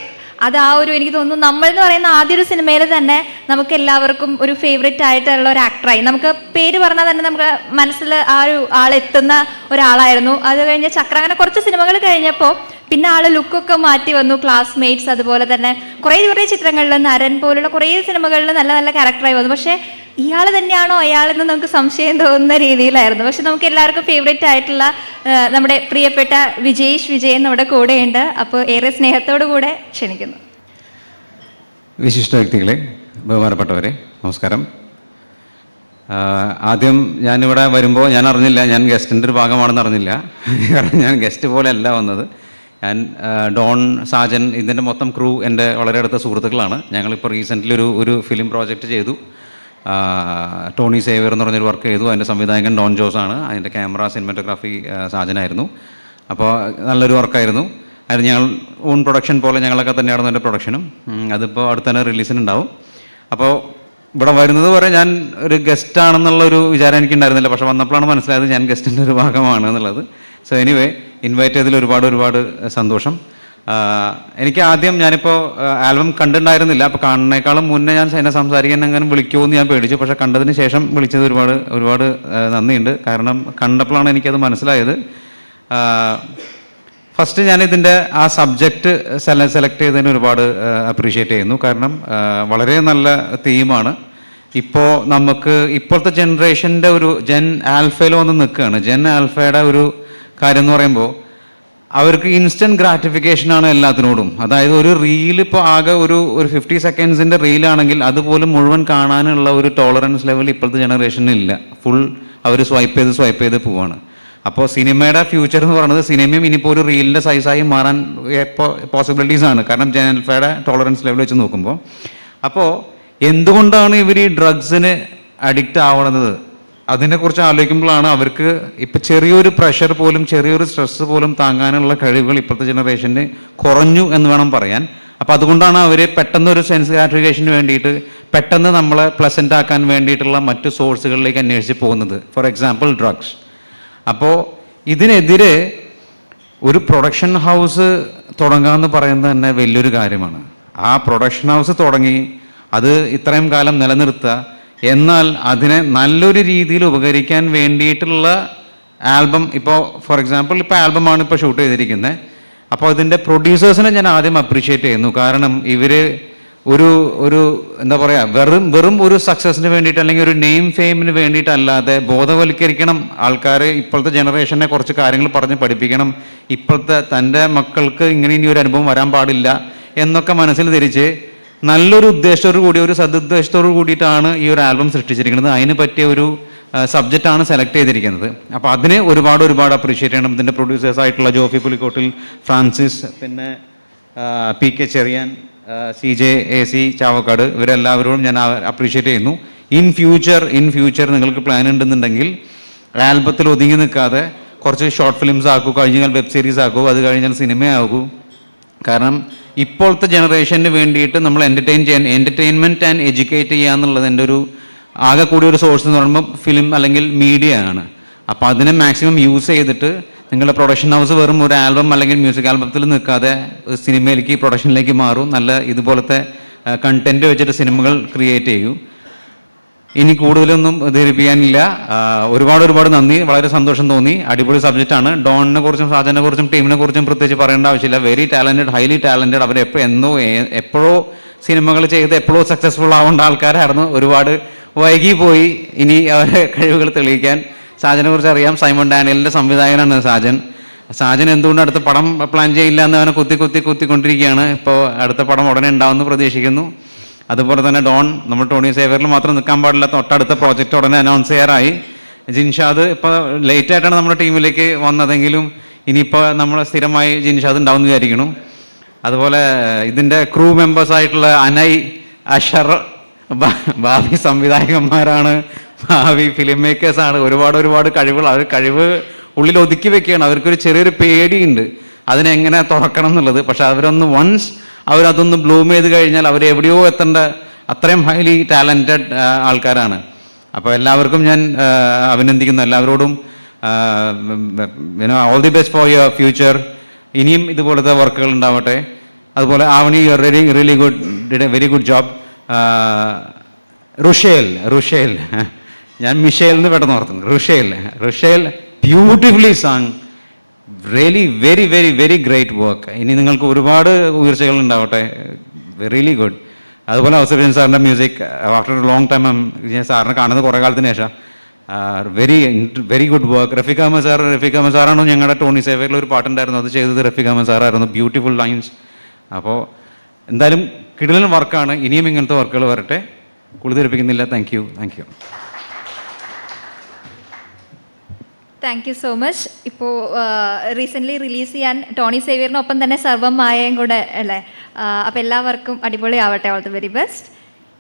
അത് ആ ഒരു, എനിക്ക് തോന്നുന്നു നമ്മൾ എന്ന് പറയുന്ന ആദ്യ ഒരു സിനിമയിൽ തന്നെ നമുക്ക് എല്ലാവർക്കും ഒരു ഫേവറേറ്റ് ആയിട്ടുള്ള ഒരു ആക്ടറായി, നമുക്ക് പേര് പറഞ്ഞാൽ തന്നെ നമുക്ക് മനസ്സിൽ ആ ഒരു ആളെത്തുന്ന ഒരാളായിരുന്നു. അത് കഴിഞ്ഞ് ചക്ര, അങ്ങനെ കുറച്ച് സിനിമകൾ കഴിഞ്ഞപ്പോൾ പിന്നെ ആൾ ലുക്കൊക്കെ മാറ്റി വന്നു. ക്ലാസ്മേറ്റ്സ്, അതുപോലെ തന്നെ കുറേ ചിത്രങ്ങളിൽ, നരൻ പോലുള്ള കുറേ സിനിമകളിൽ നല്ല നല്ല ക്യാരക്ടറായി വന്നു. പക്ഷേ ഇയാൾ തന്നെയാണോ അയാളെന്ന് നമുക്ക് സംശയം തോന്നുന്ന രീതിയിലായിരുന്നു. പക്ഷെ നമുക്ക് എല്ലാവർക്കും ഫേവറേറ്റ് ആയിട്ടുള്ള നമ്മുടെ പ്രിയപ്പെട്ട വിജയൻ നമ്മുടെ കൂടെയുണ്ട്. അപ്പോൾ ഏറെ സ്നേഹത്തോടു കൂടെ ക്ഷണിക്കുന്നു. വിശിഷ്ട വ്യക്തികളെ, ബഹുമാനപ്പെട്ടവരെ, നമസ്കാരം. ആദ്യം ഞാനിവിടെ വരുമ്പോൾ ഞാൻ അറിഞ്ഞില്ല ഞാൻ ഗസ്റ്റിൻ്റെ ഒരു ഭാഗമാണെന്ന് അറിഞ്ഞില്ല. കാരണം ഞാൻ ഗസ്റ്റ് പോലെ അല്ല വന്നത്. ഞാൻ ഡോൺ, സാജൻ, ഇതിൻ്റെ മൊത്തം ക്രൂ എൻ്റെ വളരെ അടുത്ത സുഹൃത്തുക്കളാണ്. ഞങ്ങളിപ്പോൾ റീസെൻ്റ്ലി ഒരു ഫിലിം പ്രോജക്റ്റ് ചെയ്തു. ടോണി സേവിയർ എന്ന് പറഞ്ഞൊരു വർക്ക് ചെയ്തു. അതിൻ്റെ സംവിധായകൻ ഡോൺ ജോസാണ്. അതിൻ്റെ ക്യാമറ, സിനിമാറ്റോഗ്രാഫി സാജനായിരുന്നു. അപ്പോൾ നല്ലൊരു വർക്കായിരുന്നു. അതിന് ഞങ്ങൾ ഓൺ പ്രൊഡക്ഷൻ പോലെ ഞങ്ങളൊക്കെ തന്നെയായിരുന്നു എൻ്റെ പ്രൊഡക്ഷനും. അതിപ്പോൾ അടുത്ത തന്നെ റിലീസിനുണ്ടാവും. അപ്പോൾ ഇവിടെ വരുന്നത് വരെ ഞാൻ ഒരു ഗസ്റ്റാണെന്നുള്ളൊരു വിചാരം എനിക്കുണ്ടായിരുന്നില്ല. പക്ഷേ വന്നപ്പോഴാണ് മനസ്സിലായത് ഞാൻ ഗസ്റ്റിൻ്റെ ഒരു ഭാഗമാണ് എന്നുള്ളത്. സോ എനിവേ, ഇൻവൈറ്റ് ചെയ്തതിൽ ഒരുപാട് സന്തോഷം. എനിക്ക് ആദ്യം, ഞാനിപ്പോൾ ആൽബം കണ്ടിട്ടുണ്ടായിരുന്നില്ല. അപ്പോൾ കാണുന്നേക്കാളും മുന്നേ ഞാൻ എന്നെ സംസാരിക്കാൻ അങ്ങനെ വിളിക്കുമോ എന്ന് ഞാൻ പേടിച്ചു. പക്ഷേ കണ്ടതിന് ശേഷം വിളിച്ചത് ഒരുപാട് നന്ദിയുണ്ട്. കാരണം കണ്ടപ്പോഴാണ് എനിക്കത് മനസ്സിലായത്. ഫസ്റ്റ് ഞാനിതിൻ്റെ ആ സബ്ജക്റ്റ് സെലക്ട് ചെയ്തതിന് ഒരുപാട് അപ്രീഷിയേറ്റ് ചെയ്യുന്നു. കാരണം വളരെ നല്ല തീമാണ്. ഇപ്പോൾ നമുക്ക് ഇപ്പോഴത്തെ ജനറേഷൻ്റെ ഒരു ജെൻ ആൽഫയിൽ വന്ന് നിൽക്കുകയാണ്. ജെൻ ആൽഫയുടെ ഒരു കാര്യം എന്ന് പറയുമ്പോൾ അവർക്ക് ഇൻസ്റ്റൻറ്റ് ഗ്രാറ്റിഫിക്കേഷനാണ് എല്ലാത്തിനോടും. അതായത് ഒരു റീൽ ഇപ്പോൾ ആകെ ഒരു 50 സെക്കൻഡ്സിൻ്റെ റീലാണെങ്കിൽ അതുപോലും മുഴുവൻ കാണാനുള്ള ഒരു ടോളറൻസ് ലെവൽ ഇപ്പോഴത്തെ ജനറേഷനിലില്ല. ഫുൾ അവർ സ്വൈപ്പ് ചെയ്ത് പോവാണ്. അപ്പോൾ സിനിമയുടെ ഫ്യൂച്ചർ എന്ന് പറയുന്നത്, സിനിമയും ഇനിയിപ്പോൾ ഒരു റീലിൻ്റെ സൈസായി മാറാൻ പോസിബിലിറ്റീസാണ്. കാരണം ജെൻ ആൽഫയുടെ ടോളറൻസ് ലെവൽ വെച്ച് നോക്കുമ്പോൾ. അപ്പോൾ എന്തുകൊണ്ടാണ് ഇവർ ഈ ഡ്രഗ്സിന് അഡിക്റ്റ് ആവുന്നത്, അതിനെക്കുറിച്ച് ആലോചിക്കുമ്പോഴാണ് അവർക്ക് ഇപ്പം ചെറിയൊരു പ്രഷർ പോലും, ചെറിയൊരു സ്ട്രെസ്സ് പോലും താങ്ങാനുള്ള കഴിവുകൾ ഇപ്പോഴത്തെ ജനറേഷന് കുറഞ്ഞു എന്ന് വേണം പറയാൻ. അപ്പോൾ അതുകൊണ്ടാണ് അവർ പെട്ടെന്നൊരു സെൻസ് ഗ്രാറ്റിഫിക്കേഷന് വേണ്ടിയിട്ട്, പെട്ടെന്ന് നമ്മളെ പ്ലസൻ്റ് ആക്കാൻ വേണ്ടിയിട്ടുള്ള മറ്റു സോഴ്സുകളിലേക്ക് അന്വേഷിച്ച് പോകുന്നത്. For example drugs. അപ്പോൾ ഇതിനെതിരെ ഒരു പ്രൊഡക്ഷൻ ഹൗസ് തുടങ്ങാമെന്ന് പറയുന്നത് തന്നെ വലിയൊരു കാര്യമാണ്. ആ പ്രൊഡക്ഷൻ ഹൗസ് തുടങ്ങി അത് ഇത്രയും കാലം നിലനിർത്തുക, എന്നാൽ അതിനെ നല്ലൊരു രീതിയിൽ ഉപകരിക്കാൻ വേണ്ടിയിട്ടുള്ള ആൽബം, ഇപ്പോൾ ഫോർ എക്സാമ്പിൾ ഇപ്പോൾ ആൽബമാണ് ഇപ്പോൾ ഷൂട്ട് ചെയ്തിരിക്കുന്നത്. അപ്പോൾ അതിൻ്റെ പ്രൊഡ്യൂസേഴ്സിനെ ഞാൻ ആദ്യം അപ്രീഷിയേറ്റ് ചെയ്യുന്നു. കാരണം ഇവർ ഒരു എന്താ പറയുക, വെറും ഒരു സക്സസിന് വേണ്ടിയിട്ട് അല്ലെങ്കിൽ ഒരു നെയിം ഫെയിമിന് വേണ്ടിയിട്ടല്ലാതെ ബോധവൽക്കരിക്കണം ആൾക്കാർ. ഇപ്പോഴത്തെ ജനറേഷനെ കുറച്ച് കാര്യങ്ങൾ പറഞ്ഞ് പഠിപ്പിക്കണം. ഇപ്പോഴത്തെ തൻ്റെ മക്കൾക്ക് ഇങ്ങനെ ഇനി ഒരു അനുഭവം വരാൻ പാടില്ല എന്നൊക്കെ മനസ്സിൽ ധരിച്ച് നല്ലൊരു ഉദ്ദേശത്തോടു കൂടി, ഒരു സദുദ്ദേശത്തോടു കൂടിയിട്ടാണ് ഈ ഒരു ആൽബം സൃഷ്ടിച്ചിരിക്കുന്നത്. അതിന് പറ്റിയ ഒരു സബ്ജക്റ്റാണ് സെലക്ട് ചെയ്തിരിക്കുന്നത്. അപ്പോൾ അതിനെ ഒരുപാട് അപ്രീഷിയേറ്റ് ചെയ്യണം. ഇതിൻ്റെ പ്രൊഡ്യൂസേഴ്സായിട്ടുള്ള ജോഫി പുലിക്കോട്ടിൽ, ഫ്രാൻസിസ്, പിന്നെ PK Cherian, CJ AC Chavakkad, ഇവരെല്ലാവരോടും ഞാൻ അപ്രീഷിയേറ്റ് ചെയ്യുന്നു. ഇൻ ഫ്യൂച്ചർ നിങ്ങൾക്ക് പ്ലാൻ ഉണ്ടെന്നുണ്ടെങ്കിൽ ആൽബത്തിൽ ഒതുങ്ങി നിൽക്കാതെ കുറച്ച് ഷോർട്ട് ഫിലിംസ് ആക്കൂ, കഴിഞ്ഞാൽ വെബ് സീരീസ് ആക്കൂ, അത് കഴിഞ്ഞാൽ സിനിമയാകൂ. കാരണം ഇപ്പോഴത്തെ ജനറേഷന് വേണ്ടിയിട്ട് നമ്മൾ എൻ്റർടൈൻമെൻറ്റ് ആൻഡ് എഡ്യൂക്കേറ്റ് ചെയ്യുക എന്നുള്ളത് എൻ്റെ ഒരു ആകെ കൂടി ഒരു സോഴ്സ് എന്ന് പറയുമ്പോൾ ഫിലിം അല്ലെങ്കിൽ മീഡിയ ആണ്. അപ്പോൾ അതിനെ മാക്സിമം യൂസ് ചെയ്തിട്ട് നിങ്ങളുടെ പ്രൊഡക്ഷൻ ഹൗസ് വെറും ഒരു ആൽബം അല്ലെങ്കിൽ മ്യൂസിക് ആൽബത്തിൽ നിൽക്കാതെ സിനിമയിലേക്ക്, പ്രൊഡക്ഷനിലേക്ക് മാറും. നല്ല ഇതുപോലത്തെ കണ്ടൻറ്റ് വെച്ചിട്ട് സിനിമകൾ ക്രിയേറ്റ് ചെയ്യൂ. ഇനി കൂടുതലൊന്നും ധരിപ്പിക്കാനില്ല. ഒരുപാട് നന്ദി. വളരെ സന്തോഷം തോന്നി. അടിപൊളി സബ്ജക്റ്റാണ്. ഡോണിനെ കുറിച്ചും സാജനെ കുറിച്ചും ടീമിനെ കുറിച്ചും പ്രത്യേകിച്ച് പറയേണ്ട ആവശ്യമില്ല. Very talented, highly talented. അവർ എപ്പോഴോ സിനിമകൾ ചെയ്ത് എപ്പോഴോ സക്സസ്ഫുൾ ആവേണ്ട ആൾക്കാരായിരുന്നു. ഒരുപാട് വൈകിപ്പോയി ഇനി അവരെ കഴിവുകൾ തെളിയിക്കാൻ. സാജനെ കുറിച്ച് അറിയാം. സൈമൺ ഡാനിയലിൻ്റെ സംവിധായകനാണ് സാജൻ. എന്തുകൊണ്ട് അടുത്ത പടം പ്ലാൻ ചെയ്യില്ല എന്ന് അവനെ കുത്തിക്കൊണ്ടിരിക്കുകയാണ്. ഇപ്പോൾ അടുത്ത പടം ഉടനെ ഉണ്ടാവുമെന്ന് പ്രതീക്ഷിക്കുന്നു. അതുപോലെ തന്നെ ഡോൺ, നമ്മൾ ടോണി സേവിയറിൽ മാത്രം നിൽക്കാൻ പാടില്ല, തൊട്ടടുത്ത പ്രോജക്റ്റ് ഉടനെ അനൗൺസ് ചെയ്യാറായി. ജിൻഷാദ് ഇപ്പോൾ ലേറ്റായിട്ടാണ് നമ്മുടെ ടീമിലേക്ക് വന്നതെങ്കിലും ഇനിയിപ്പോൾ നമ്മൾ സ്ഥിരമായി ജിൻഷാദ് ഉണ്ടാവും എന്ന് വിചാരിക്കണം. അതുപോലെ ഇതിൻ്റെ ക്രൂ മെമ്പേഴ്സായിട്ടുള്ള അനൈ, അഷർ, ഭാവി സംവിധായകന്മാരാണ്, ഭാവി ഫിലിം മേക്കേഴ്സാണ്. ഒരുപാട് കഴിവുകൾ, അവർ കഴിവ് ഉള്ളിൽ ഒതുക്കി വെക്കുകയാണ്. അവർക്കൊരു ചെറിയൊരു പേടിയുണ്ട് അതിനെങ്ങനെ തുറക്കണം എന്നുള്ളത്. പക്ഷെ വൺസ് അവരതൊന്ന് ബ്ലൂം ചെയ്ത് കഴിഞ്ഞാൽ അവർ എവിടെയോ എത്തേണ്ട അത്രയും ഹൈലി ടാലൻറ്റഡ് ആൾക്കാരാണ്. അപ്പോൾ എല്ലാവർക്കും ഞാൻ അഭിനന്ദിക്കുന്നു, എല്ലാവരോടും all the best for your future. ഇനിയും ഇതുപോലത്തെ വർക്കുകൾ ഉണ്ടാവട്ടെ. അതുപോലെ Avani, you are really good, did a very good job. Rushel ഞാൻ മിഷേൽ എന്ന് പെട്ടെന്ന് ഓർത്തുന്നു. Rushel beautifully sang, really very very very great work. ഇനി നിങ്ങൾക്ക് ഒരുപാട് ഉയർച്ചകൾ ഉണ്ടാവട്ടെ. Really good. അതുപോലെ ഔസേപ്പച്ചൻ സാറിൻ്റെ music after a long time ഞാൻ സാറിനെ കാണുന്നത് കുറേ കാലത്തിന് ശേഷം. Very good work. Rafeeq Ahammed സാറാണോ ഞങ്ങളുടെ ടോണി സേവയിൽ ഒരു പാട്ടുണ്ടായിരുന്നു, അത് ചെയ്തത് റഫീഖ് അഹമ്മദ് സാറായിരുന്നു. Beautiful lines. അപ്പോൾ എന്തായാലും കിടിലൻ വർക്കാണ്. ഇനിയും ഇങ്ങനത്തെ വർക്കുകൾ വരട്ടെ. കുളിതെറിപ്പിക്കുന്നില്ല. Thank you. Thank you so much. ഇപ്പോൾ റീസെൻ്റ്ലി റിലീസ് ചെയ്യാൻ ടോണി സേവിയറിനൊപ്പം തന്നെ സർവം മായയും കൂടെ അല്ലേ? അപ്പോൾ എല്ലാവർക്കും അടിപൊളി ആവട്ടെ. All the very best.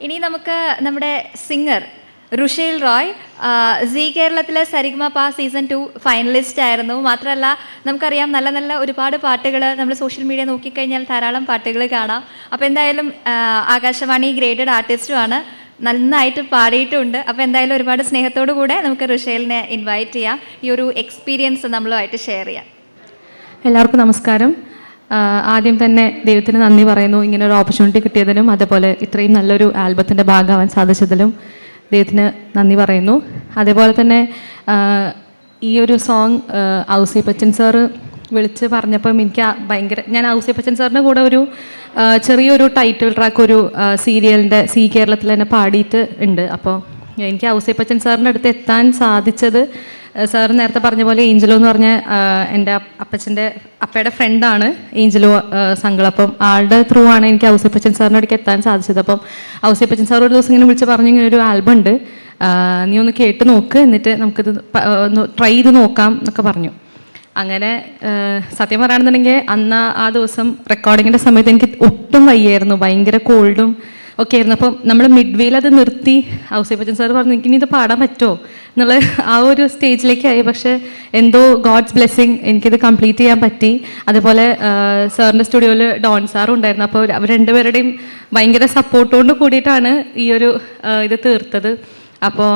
ഇനി നമുക്ക് നമ്മുടെ സിംഗർ റുഷേൽ റോയ് സീ കേരളത്തിലെ സരിഗമ പ സീസൺ 2 ഫൈനലിസ്റ്റ് ആയിരുന്നു. മാത്രമല്ല നമുക്കറിയാം നല്ല നല്ല ഒരുപാട് പാട്ടുകൾ നമ്മൾ സോഷ്യൽ മീഡിയ നോക്കിക്കഴിഞ്ഞാൽ ധാരാളം പാട്ടുകൾ കാണാം. അപ്പോൾ എന്തായാലും ആകാശവാണി ഗ്രേഡഡ് ആർട്ടിസ്റ്റുമാണ്, നന്നായിട്ട് പാടിയിട്ടുമുണ്ട്. അപ്പോൾ എന്തായാലും ഒരുപാട് സ്നേഹത്തോടു കൂടെ നമുക്ക് റുഷേലിനെ ഇൻവൈറ്റ് ചെയ്യാം, ഈ ഒരു എക്സ്പീരിയൻസ് നമ്മളുമായിട്ട് ഷെയർ ചെയ്യാം. എല്ലാവർക്കും നമസ്കാരം. ആദ്യം തന്നെ ദൈവത്തിന് നന്ദി പറയുന്നു, ഇങ്ങനെ ഒരു ഓപ്പർച്യൂണിറ്റി കിട്ടിയതിനും അതേപോലെ ഇത്രയും നല്ലൊരു ആൽബത്തിൻ്റെ ഭാഗമാവാൻ സാധിച്ചതിലും ദൈവത്തിന് നന്ദി പറയുന്നു. അതേപോലെ തന്നെ ഈ ഒരു സോങ് ഔസേപ്പച്ചൻ സാറ് വിളിച്ച് പറഞ്ഞപ്പം എനിക്ക് ഭയങ്കര, ഞാൻ ഔസേപ്പച്ചൻ സാറിൻ്റെ കൂടെ ഒരു ചെറിയൊരു ടൈറ്റിൽ ട്രാക്ക് ഒരു സീരിയലിൻ്റെ സീ കേരളത്തിൽ തന്നെ പാടിയിട്ട് ഉണ്ട്. അപ്പോൾ എനിക്ക് ഔസേപ്പച്ചൻ സാറിൻ്റെ അടുത്ത് എത്താൻ സാധിച്ചത്, സാർ നേരത്തെ പറഞ്ഞ പോലെ ഏഞ്ചലോ എന്ന് പറഞ്ഞ എൻ്റെ അപ്പയുടെ ഫ്രണ്ടാണ് ഏഞ്ചലോ സങ്കൾ. അപ്പം ആളുടെ ത്രൂ ആണ് എനിക്ക് ഔസേപ്പച്ചൻ സാറിൻ്റെ അടുത്ത് എത്താൻ സാധിച്ചത്. അപ്പം ഔസേപ്പച്ചൻ സാർ ഒരു ദിവസം ഇങ്ങനെ വിളിച്ച് പറഞ്ഞു, ഇങ്ങനെ ഒരു ആൽബം ഉണ്ട്, നീ ഒന്ന് കേട്ട് നോക്ക്, എന്നിട്ട് നമുക്കിത് ഒന്ന് ട്രൈ ചെയ്ത് നോക്കാം എന്നൊക്കെ പറഞ്ഞു. അങ്ങനെ സത്യം പറയുകയാണെന്നുണ്ടെങ്കിൽ അന്ന് ആ ദിവസം റെക്കോർഡിങ്ങിൻ്റെ സമയത്ത് എനിക്ക് ഒട്ടും വയ്യായിരുന്നു, ഭയങ്കര കോൾഡും ഒക്കെ ആയിരുന്നു. അപ്പം നമ്മൾ മിഡ്വേയിൽ അത് നിർത്തി ഔസേപ്പച്ചൻ സാർ പറഞ്ഞു എനിക്കിനി ഇത് പാടാൻ പറ്റുമോ എന്നുള്ള ആ ഒരു സ്റ്റേജിലേക്കായി. പക്ഷേ എന്തോ ഗോഡ്സ് ബ്ലെസ്സിങ് എനിക്കിത് കംപ്ലീറ്റ് ചെയ്യാൻ പറ്റി. അതേപോലെ സാറിൻ്റെ സ്റ്റുഡിയോയിൽ ഡോൺ സാറും ഉണ്ടായിരുന്നു. അപ്പോൾ അവർ രണ്ടുപേരുടെയും ഭയങ്കര സപ്പോർട്ടോട് കൂടിയിട്ടാണ് ഈ ഒരു ഇത് തീർത്തത്. അപ്പോൾ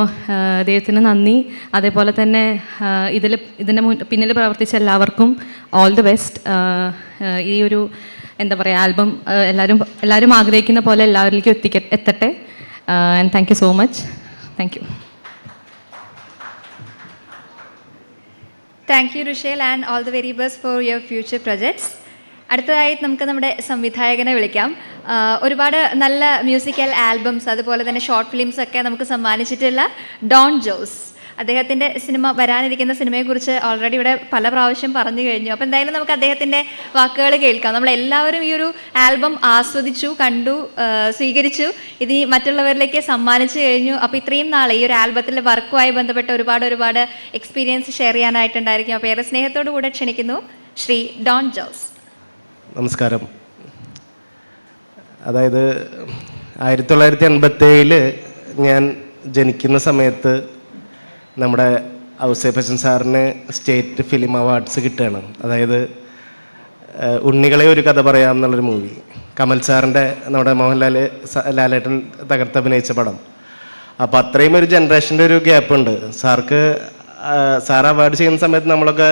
ദൈവത്തിന് നന്ദി. അതേപോലെ തന്നെ ഇതിൻ്റെ പിന്നിൽ പ്രവർത്തിച്ച എല്ലാവർക്കും ഓൾ ദി ബെസ്റ്റ്. ഈ ഒരു എന്താ പറയുക ആൽബം എല്ലാവരും ആഗ്രഹിക്കുന്ന പോലെ എല്ലാവരിലേക്കും എത്തട്ടെ. And thank you so much. Thank you. Thank you Rushel and all the very best for your future projects. അടുത്തതായി നമുക്ക് നമ്മുടെ സംവിധായകനെ വിളിക്കാം. ഒരുപാട് നല്ല മ്യൂസിക്കൽ ആൽബംസ് അതുപോലെ തന്നെ ഷോർട്ട് ഫിലിംസ് ഒക്കെ നമുക്ക് സമ്മാനിച്ചിട്ടുള്ള ഡോൺ ജോസ്. അദ്ദേഹത്തിൻ്റെ സിനിമ, വരാനിരിക്കുന്ന സിനിമയെക്കുറിച്ച് ഓൾറെഡി ഇവിടെ പല പ്രാവശ്യം പറഞ്ഞു കഴിഞ്ഞു. അപ്പോൾ എന്തായാലും നമുക്ക് അദ്ദേഹത്തിൻ്റെ വാക്കുകൾ കേൾക്കാം. നമ്മളെല്ലാവരും ഈ ഒരു ആൽബം ആസ്വദിച്ചു, കണ്ടു, സ്വീകരിച്ചു, ഇത് മറ്റുള്ളവരിലേക്ക് സമ്മാനിച്ചു കഴിഞ്ഞു. അപ്പോൾ ഇത്രയും നാൾ ഈ ഒരു ആൽബത്തിലെ വർക്കുമായി ബന്ധപ്പെട്ട ഒരുപാട് എക്സ്പീരിയൻസ് ഷെയർ ചെയ്യാനായിട്ടുണ്ടായിരിക്കും. അപ്പോൾ ഏറെ സ്നേഹത്തോടു കൂടെ ക്ഷണിക്കുന്നു ശ്രീ ഡോൺ ജോസ്. നമസ്കാരം. അതായത് 1987 ഞാൻ ജനിക്കുന്ന സമയത്ത് നമ്മുടെ ഔസേപ്പച്ചൻ സാറിന് സ്റ്റേറ്റ് ഫിലിം അവാർഡ്സ് കിട്ടുകയാണ്. അതായത് ഉണ്ണികളെ ഒരു കഥ പറയാം എന്നുള്ളൊരു മൂവി, കമൽ സാറിൻ്റെ, നമ്മുടെ മോഹൻലാൽ ലാലേട്ടൻ തകർത്ത് അഭിനയിച്ച പടം. അപ്പോൾ അത്രയും ഒരു ജനറേഷൻ്റെ ഒരു ഗ്യാപ്പ് ഉണ്ട്. സാർ അവാർഡ് ചെയ്യുന്ന സമയത്ത് നമ്മളൊക്കെ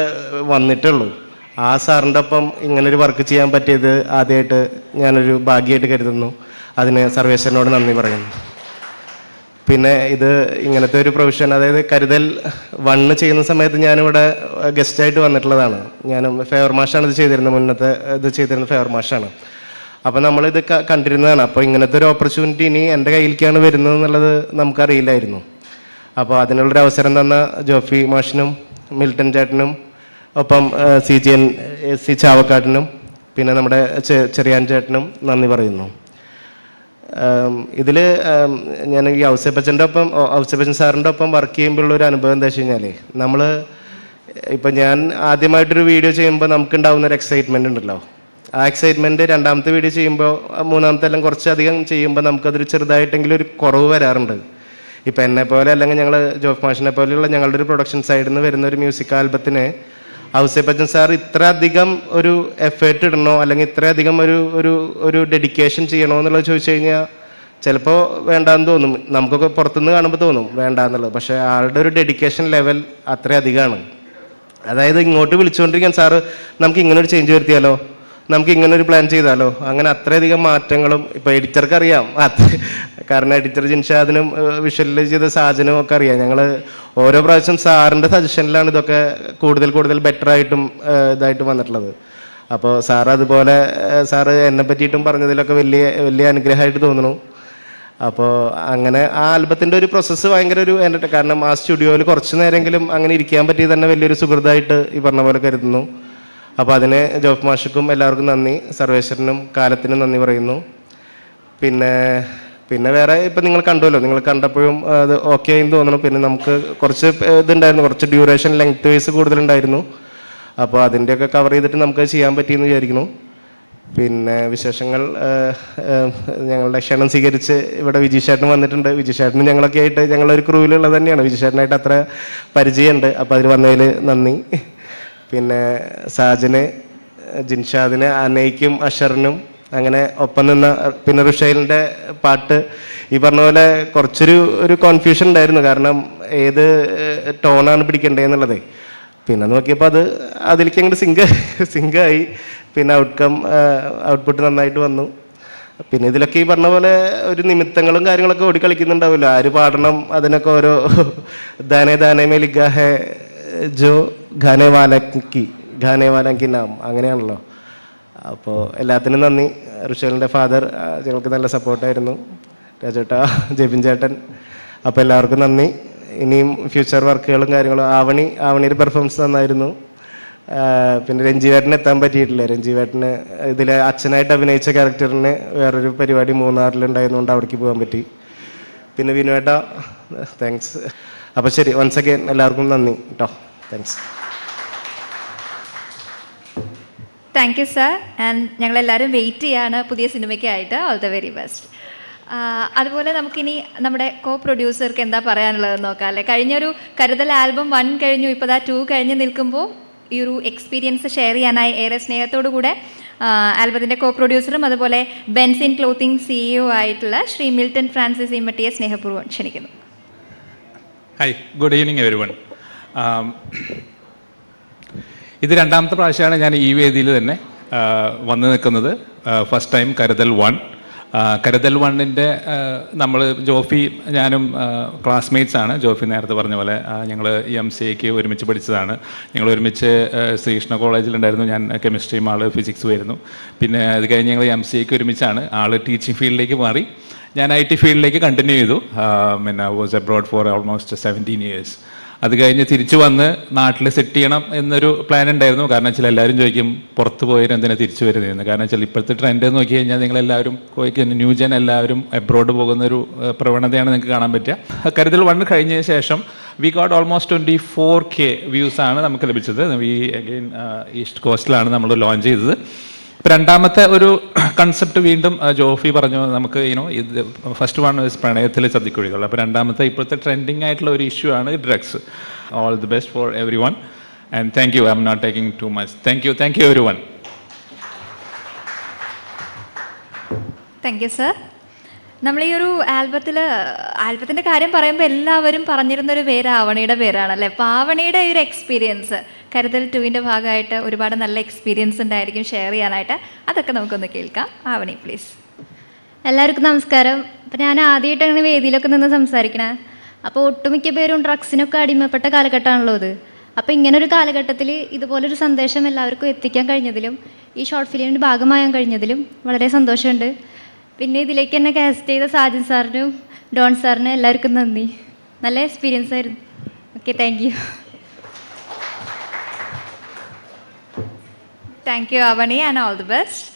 വന്നിട്ടുള്ളൂ. ആ സാറിൻ്റെ ഒപ്പം ഇങ്ങനൊരു വർക്ക് ചെയ്യാൻ പറ്റിയത് ആദ്യമായിട്ട് ഞാനൊരു ഭാഗ്യമായിട്ട് കരുതുന്നു. അതിന് സർവേശ്വരനോട് നന്ദി പറയുന്നു. പിന്നെ ഇത് ഇങ്ങനത്തെ ഒരു പ്രൊവിഷൻ, അതായത് കരുതൽ 1 ചെയ്യുന്ന സമയത്ത് ഞാനിവിടെ ഗസ്റ്റായിട്ട് വന്നിട്ടുള്ളതാണ്. ഞാൻ ഫേവർ മാഷാണ് ഇത് ചെയ്തിരുന്നത്, മുന്നത്തെ ഇത് ചെയ്തിരുന്നത് ഫേവർ മാഷാണ്. അപ്പോൾ നമ്മളിത് കണ്ടിരുന്നതാണ്. അപ്പോൾ ഇങ്ങനത്തെ ഒരു ഓപ്പർച്യൂണിറ്റി ഇനി എൻ്റെ കയ്യിലേക്കാണ് വരുന്നത് എന്നുള്ളത് നമുക്കറിയില്ലായിരുന്നു. അപ്പോൾ അതിനുള്ളൊരു അവസരം തന്ന ജോഫി മാഷിനും മിൽട്ടൺ ചേട്ടനും ഒപ്പം സി ചാവക്കാട്ടിനും പിന്നെ നമ്മുടെ ചെറിയാൻ ചേട്ടനും നന്ദി പറയുന്നു. ഇതിൽ ഞാൻ ഈ ഔസേപ്പച്ചൻ സാറിൻ്റെ ഒപ്പം വർക്ക് ചെയ്യുമ്പോഴുള്ളൊരു അനുഭവം എന്താ വെച്ച് കഴിഞ്ഞാൽ, ഇപ്പം ഞാൻ ആദ്യമായിട്ടൊരു വീഡിയോ ചെയ്യുമ്പോൾ നമുക്കുണ്ടാകുന്നൊരു എക്സൈറ്റ്മെൻ്റ് ഉണ്ടല്ലോ, ആ എക്സൈറ്റ്മെൻറ്റ് രണ്ടാമത്തെ വീഡിയോ ചെയ്യുമ്പോൾ മൂന്നാമത്തെ എല്ലാം കുറച്ചധികം ചെയ്യുമ്പോൾ നമുക്കതൊരു ചെറുതായിട്ടെങ്കിലും ഒരു കുറവ് വരാറുണ്ട്. ഇപ്പം എന്നെ പോലെ അല്ലെങ്കിൽ ഞങ്ങൾ ജോഫ് മാഷിനെ പോലെയുള്ള ഞങ്ങളുടെ ഒരു പ്രൊഡക്ഷൻ സൈഡിൽ നിന്ന് വരുന്ന ഒരു മ്യൂസിക് ആൽബത്തിന് ഔസേപ്പച്ചൻ സാർ ഇത്ര അധികം ഒരു എഫേർട്ട് ഇടണോ അല്ലെങ്കിൽ ഇത്രയധികം ഒരു ഡെഡിക്കേഷൻ ചെയ്യണോ എന്നുള്ളത് ചോദിച്ചു കഴിഞ്ഞാൽ ചിലപ്പോൾ വേണ്ടാന്ന് തോന്നും. നമുക്കൊക്കെ പുറത്തുനിന്ന് കാണുമ്പോൾ തോന്നും വേണ്ടാന്നുള്ളത്. പക്ഷേ ആളുടെ ഒരു ഡെഡിക്കേഷൻ ലെവൽ അത്രയധികമാണ്. അതായത് ഇങ്ങോട്ട് വിളിച്ചുകൊണ്ടിരിക്കാൻ സാറ് നമുക്ക് ഇങ്ങനൊരു ചേഞ്ച് വരുത്തിയാലോ, നമുക്ക് ഇങ്ങനൊരു പ്ലാൻ ചെയ്താലോ, അങ്ങനെ അത്രയധികം മാറ്റങ്ങളും ഇപ്പോൾ എഡിറ്റർക്ക് അറിയാം. കാരണം എഡിറ്റർ ജിൻഷാദിനും വിഷ്വലൈസ് ചെയ്ത സാജനും ഒക്കെ അറിയാം. ഞങ്ങൾ ഓരോ പ്രാവശ്യം സാറിൻ്റെ സജഷനിലാണ് ഇതൊക്കെ കൂടുതൽ ബെറ്ററായിട്ടും ഇതായിട്ടും വന്നിട്ടുള്ളത്. അപ്പോൾ സാർ അതുപോലെ സാറ് എന്നെ പറ്റിയിട്ടും പറഞ്ഞതിലൊക്കെ വലിയ അനുഗ്രഹമായിട്ട് തോന്നുന്നു. അപ്പോൾ അങ്ങനെ ആ ആൽബത്തിൻ്റെ ഒരു പ്രോസസ്സ് ഭയങ്കര ഒരു കാരണം ആ സ്റ്റുഡിയോയിൽ കുറച്ച് നേരമെങ്കിലും അങ്ങനെ ഇരിക്കാൻ പറ്റിയത് തന്നെ വലിയൊരു സുഹൃത്തായിട്ട് ഈ പറഞ്ഞ പോലെ കരുതുന്നു. അപ്പോൾ അതിന് ജോഫ് മാഷക്കും എല്ലാവർക്കും നന്ദി, സർവേശ്വരനും കാലത്തിനും നന്ദി പറയുന്നു. പിന്നെ വേറെ ഇപ്പം നിങ്ങൾ കണ്ടുവല്ലോ, നിങ്ങൾ കണ്ടപ്പോഴും അത് ഓക്കെ ആയെന്ന് തോന്നണം. പിന്നെ നമുക്ക് കുറച്ച് ഇതുണ്ടായിരുന്നു, കുറച്ച് ഡ്യൂറേഷൻ ലെങ്ത് വൈസ് കൂടുതലുണ്ടായിരുന്നു. അപ്പോൾ അതിൻ്റെയൊക്കെ കവർ ചെയ്തിട്ട് നമുക്ക് ചെയ്യാൻ പറ്റിയെന്ന് വിചാരിക്കുന്നു. പിന്നെ വിശേഷങ്ങൾ, ഞങ്ങളുടെ ക്ഷണം സ്വീകരിച്ച് ഇവിടെ വിജീഷേട്ടൻ വന്നിട്ടുണ്ട്. വിജീഷേട്ടനും ഞങ്ങളൊക്കെ ആയിട്ട് ഞങ്ങളൊരു ക്രൂവിലുള്ളത് തന്നെയാണ്. വിജീഷേട്ടനായിട്ട് അത്ര പരിചയമുണ്ട്. അപ്പോൾ അതിൽ വന്നതിൽ നന്ദി. പിന്നെ സാജന്, ജിൻഷാദിന്, അനയ്ക്കും അഷറിനും അങ്ങനെ ഒപ്പം നിന്ന, പിന്നെ റുഷൈലിൻ്റെ പാട്ട് ഈ പറഞ്ഞ പോലെ കുറച്ചൊരു കോൺഫ്യൂഷൻ ഉണ്ടായിരുന്നു. കാരണം ഏത് ടോണാണ് പിടിക്കേണ്ടതെന്നുള്ളത്. പിന്നെ നോക്കിയപ്പോൾ അതിലേക്ക് അങ്ങോട്ട് സിങ്കായി. പിന്നെ ഔട്ട്പുട്ട് നന്നായിട്ട് വന്നു. പിന്നെ ഇതിലൊക്കെ ഈ പറഞ്ഞ പോലെ ഒരു നിമിത്തങ്ങളും കാര്യങ്ങളൊക്കെ ഓടിക്കളിക്കുന്നുണ്ടാവില്ല. ആര് പാടണം അതിനൊക്കെ ഓരോ ദാനേ ദാനേ മേ ലിഖാ ഹേ ജോ ഖാനെ വാലക്കി നാം, അങ്ങനെയാണല്ലോ. അപ്പോൾ എല്ലാത്തിനും നന്ദി. ഋഷലിൻ്റെ ഫാദർ ഞങ്ങൾക്ക് നല്ല സപ്പോർട്ടായിരുന്നു, രാജേട്ടാ, ജെബിൻ ചേട്ടൻ. അപ്പോൾ എല്ലാവർക്കും നന്ദി. ഇനിയും ഫ്യൂച്ചർ വർക്കുകളും കാര്യങ്ങളും. ആവണിയുടെ പെർഫോമൻസ് നന്നായിരുന്നു. പിന്നെ രഞ്ജീവേട്ടന് എത്താൻ പറ്റിയിട്ടില്ല. രഞ്ജീവേട്ടന് ഇതിൽ അച്ഛനായിട്ട് അഭിനയിച്ച ക്യാരക്ടറിന് വേറൊരു പരിപാടി മൂന്നാറിലുണ്ടായിരുന്നുകൊണ്ട് അവിടേക്ക് പോകാൻ പറ്റി. പിന്നെ വിനുവേട്ട താങ്ക്സ്. അപ്പോൾ ശരി, വൺസ് അഗൈൻ എല്ലാവർക്കും നന്ദി കേട്ടോ. Thanks. Thank you sir. And ഞങ്ങളെല്ലാവരും വെയിറ്റ് ചെയ്യാണ് പുതിയ സിനിമയ്ക്കായിട്ട്. All the very best. അതുപോലെ നമുക്കിനി നമ്മുടെ കോ പ്രൊഡ്യൂസർക്ക് എന്താ പറയാനുള്ളതെന്ന് നോക്കാം അല്ലേ. കഴിഞ്ഞൊരു കരുതൽ ആൽബം 1 കഴിഞ്ഞു, ഇപ്പോൾ 2 കഴിഞ്ഞ് നിൽക്കുമ്പോൾ ഈ ഒരു എക്സ്പീരിയൻസ് ഷെയർ ചെയ്യാനായി ഏറെ സ്നേഹത്തോടു കൂടെ ആൽബത്തിൻ്റെ കോ പ്രൊഡ്യൂസറും അതുപോലെ ബെൻസിൻ ക്ലോത്തിങ് CEO ആയിട്ടുള്ള ശ്രീ മിൽട്ടൺ ഫ്രാൻസിസ് ഇമ്മട്ടിയെ സ്നേഹപൂർവ്വം ക്ഷണിക്കുന്നു. Hi, good evening everyone. ഇത് രണ്ടാമത്തെ പ്രാവശ്യമാണ് ഞാൻ ഈ വേദിയിൽ തന്നെ വന്നു നിൽക്കുന്നത്. ഫസ്റ്റ് ടൈം കരുതൽ 1. കരുതൽ 1-ൻ്റെ നമ്മൾ ജോഫി ഞാനും ക്ലാസ്മേറ്റ്സ് ആണ്. ജോഫി നേരത്തെ പറഞ്ഞ പോലെ ഞങ്ങൾ MCAക്ക് ഒരുമിച്ച് പഠിച്ചതാണ്. ഞങ്ങൾ ഒരുമിച്ച് ശ്രീകൃഷ്ണ കോളേജിലുണ്ടായിരുന്നു. ഞാൻ കെമിസ്ട്രിയും ആൾ ഫിസിക്സും ആയിരുന്നു. പിന്നെ അത് കഴിഞ്ഞ് ഞങ്ങൾ MCAക്ക് ഒരുമിച്ചാണ്. ആൾ ടീച്ചിങ് ഫീൽഡിലേക്ക് മാറി, ഞാൻ IT ഫീൽഡിലേക്ക് കണ്ടിന്യൂ ചെയ്തു. പിന്നെ was abroad four almost 17 years. അത് കഴിഞ്ഞ് തിരിച്ചു വന്ന് നാട്ടിൽ സെറ്റ് ചെയ്യണം എന്നൊരു പ്ലാൻ ഉണ്ടായിരുന്നു. കാരണം വെച്ചാൽ എല്ലാവരും ചോദിക്കും പുറത്ത് പോയിട്ട് എന്തിനാണ് തിരിച്ചു വരുന്നതെന്ന്. കാരണം വെച്ചാൽ ഇപ്പോഴത്തെ ട്രെൻഡ് എന്ന് നോക്കി കഴിഞ്ഞാൽ നിങ്ങളെല്ലാവരും ന്യൂ ജൻ എല്ലാവരും അബ്രോഡ് പോകുന്നൊരു പ്രവണതയാണ് നിങ്ങൾക്ക് കാണാൻ പറ്റുക. കരുതൽ 1 കഴിഞ്ഞതിന് ശേഷം വി ഗോട്ട് ഓൾമോസ്റ്റ് 24K വ്യൂസാണ് നമുക്ക് ലഭിച്ചത്. വി അഗെയിൻ ഈസ്റ്റ് കോസ്റ്റിലാണ് നമ്മൾ ലോഞ്ച് ചെയ്തത്. ഇപ്പോൾ രണ്ടാമത്തെ ഒരു കൺസെപ്റ്റ് വീണ്ടും ജോഫി പറഞ്ഞു, നമുക്ക് ഇത് ഫസ്റ്റ് 1 പ്രണയത്തിലെ ചതിക്കുഴികൾ. അപ്പോൾ രണ്ടാമത്തെ ഇപ്പോഴത്തെ ട്രെൻഡിങ് ആയിട്ടുള്ള ഒരു ഇഷ്യൂ ആണ് drugs. All the best for everyone and thank you. I'm not taking too much. Thank you everyone. Thank you sir. നമ്മൾ ഈ ഒരു ആൽബത്തിൻ്റെ കാര്യം പറയുമ്പോൾ എല്ലാവരും പറഞ്ഞിരുന്നൊരു പേര് ആവണിയുടെ പേരാണല്ലേ. അപ്പോൾ ആവണിയുടെ ഒരു എക്സ്പീരിയൻസ് കരുതൽ 2-ൻ്റെ ഭാഗമായിട്ട് ഒരുപാട് നല്ല എക്സ്പീരിയൻസ് ഉണ്ടായിരിക്കും ഷെയർ ചെയ്യാനായിട്ട്. അതൊക്കെ നമുക്കൊന്ന് കേൾക്കാം. ആവണി പ്ലീസ്. എല്ലാവർക്കും നമസ്കാരം. അപ്പോൾ ഞാൻ ആദ്യമായിട്ട് അങ്ങനെ വേദിയിലൊക്കെ നിന്ന് സംസാരിക്കണേ. അപ്പോൾ ഒട്ടുമിക്ക പേരും ഡ്രഗ്സിനൊക്കെ അടിമപ്പെട്ട കാലഘട്ടമാണല്ലോ ഇത്. അപ്പോൾ ഇങ്ങനൊരു കാലഘട്ടത്തിൽ ഇതുപോലൊരു സന്ദേശം എല്ലാവർക്കും എത്തിക്കാൻ കഴിഞ്ഞതിലും ഈ ഷോർട്ട് ഫിലിമിൻ്റെ ഭാഗമാകാൻ കഴിഞ്ഞതിലും വളരെ സന്തോഷമുണ്ട്. പിന്നെ ഇതിലേക്ക് എന്നെ കാസ്റ്റ് ചെയ്ത സാജൻ സാറിനും ഡോൺ സാറിനും എല്ലാവർക്കും നന്ദി. നല്ല എക്സ്പീരിയൻസ് ആയിരുന്നു. Okay, thank you. Thank you Avani and all the best.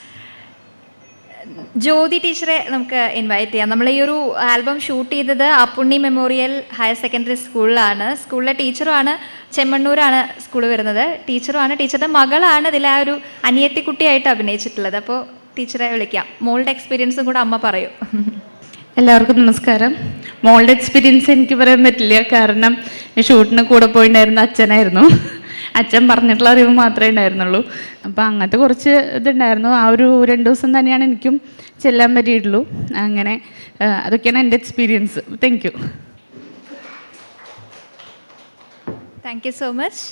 Jyothi ടീച്ചറെ നമുക്ക് ഇൻവൈറ്റ് ചെയ്യാം. നമ്മൾ ഈ ഒരു ആൽബം ഷൂട്ട് ചെയ്തത് അപ്പുണ്ണി മെമ്മോറിയൽ ഹയർ സെക്കൻഡറി സ്കൂളിലാണ്. സ്കൂളിലെ ടീച്ചറുമാണ്, ചെമ്മണ്ണൂരാണ് സ്കൂൾ വരുന്നത്. ടീച്ചറുമാണ്, ടീച്ചറുടെ മകളാണ് ഇതിലെ ആ ഒരു അനിയത്തിക്കുട്ടിയായിട്ട് അഭിനയിച്ചിട്ടുള്ളത്. അപ്പോൾ ടീച്ചറെ വിളിക്കാം, മോളുടെ എക്സ്പീരിയൻസും കൂടെ അമ്മ പറയൂ. എല്ലാവർക്കും നമസ്കാരം. മോളുടെ എക്സ്പീരിയൻസ് എനിക്ക് പറയാൻ പറ്റില്ല, കാരണം ഷൂട്ടിന് കൂടെ പോയിട്ടുണ്ടായിരുന്ന അച്ഛനായിരുന്നു. അച്ഛൻ പറഞ്ഞിട്ടുള്ള അറിവ് മാത്രമേ ഉണ്ടായിരുന്നുള്ളൂ. അപ്പോൾ അങ്ങനത്തെ കുറച്ച് ഇതുണ്ടായിരുന്നു. ആ ഒരു 2 ദിവസം തന്നെയാണ് എനിക്കും ചെല്ലാൻ പറ്റിയിട്ടുള്ളൂ. അങ്ങനെ അതൊക്കെയാണ് എൻ്റെ experience. Thank you. Thank you so much.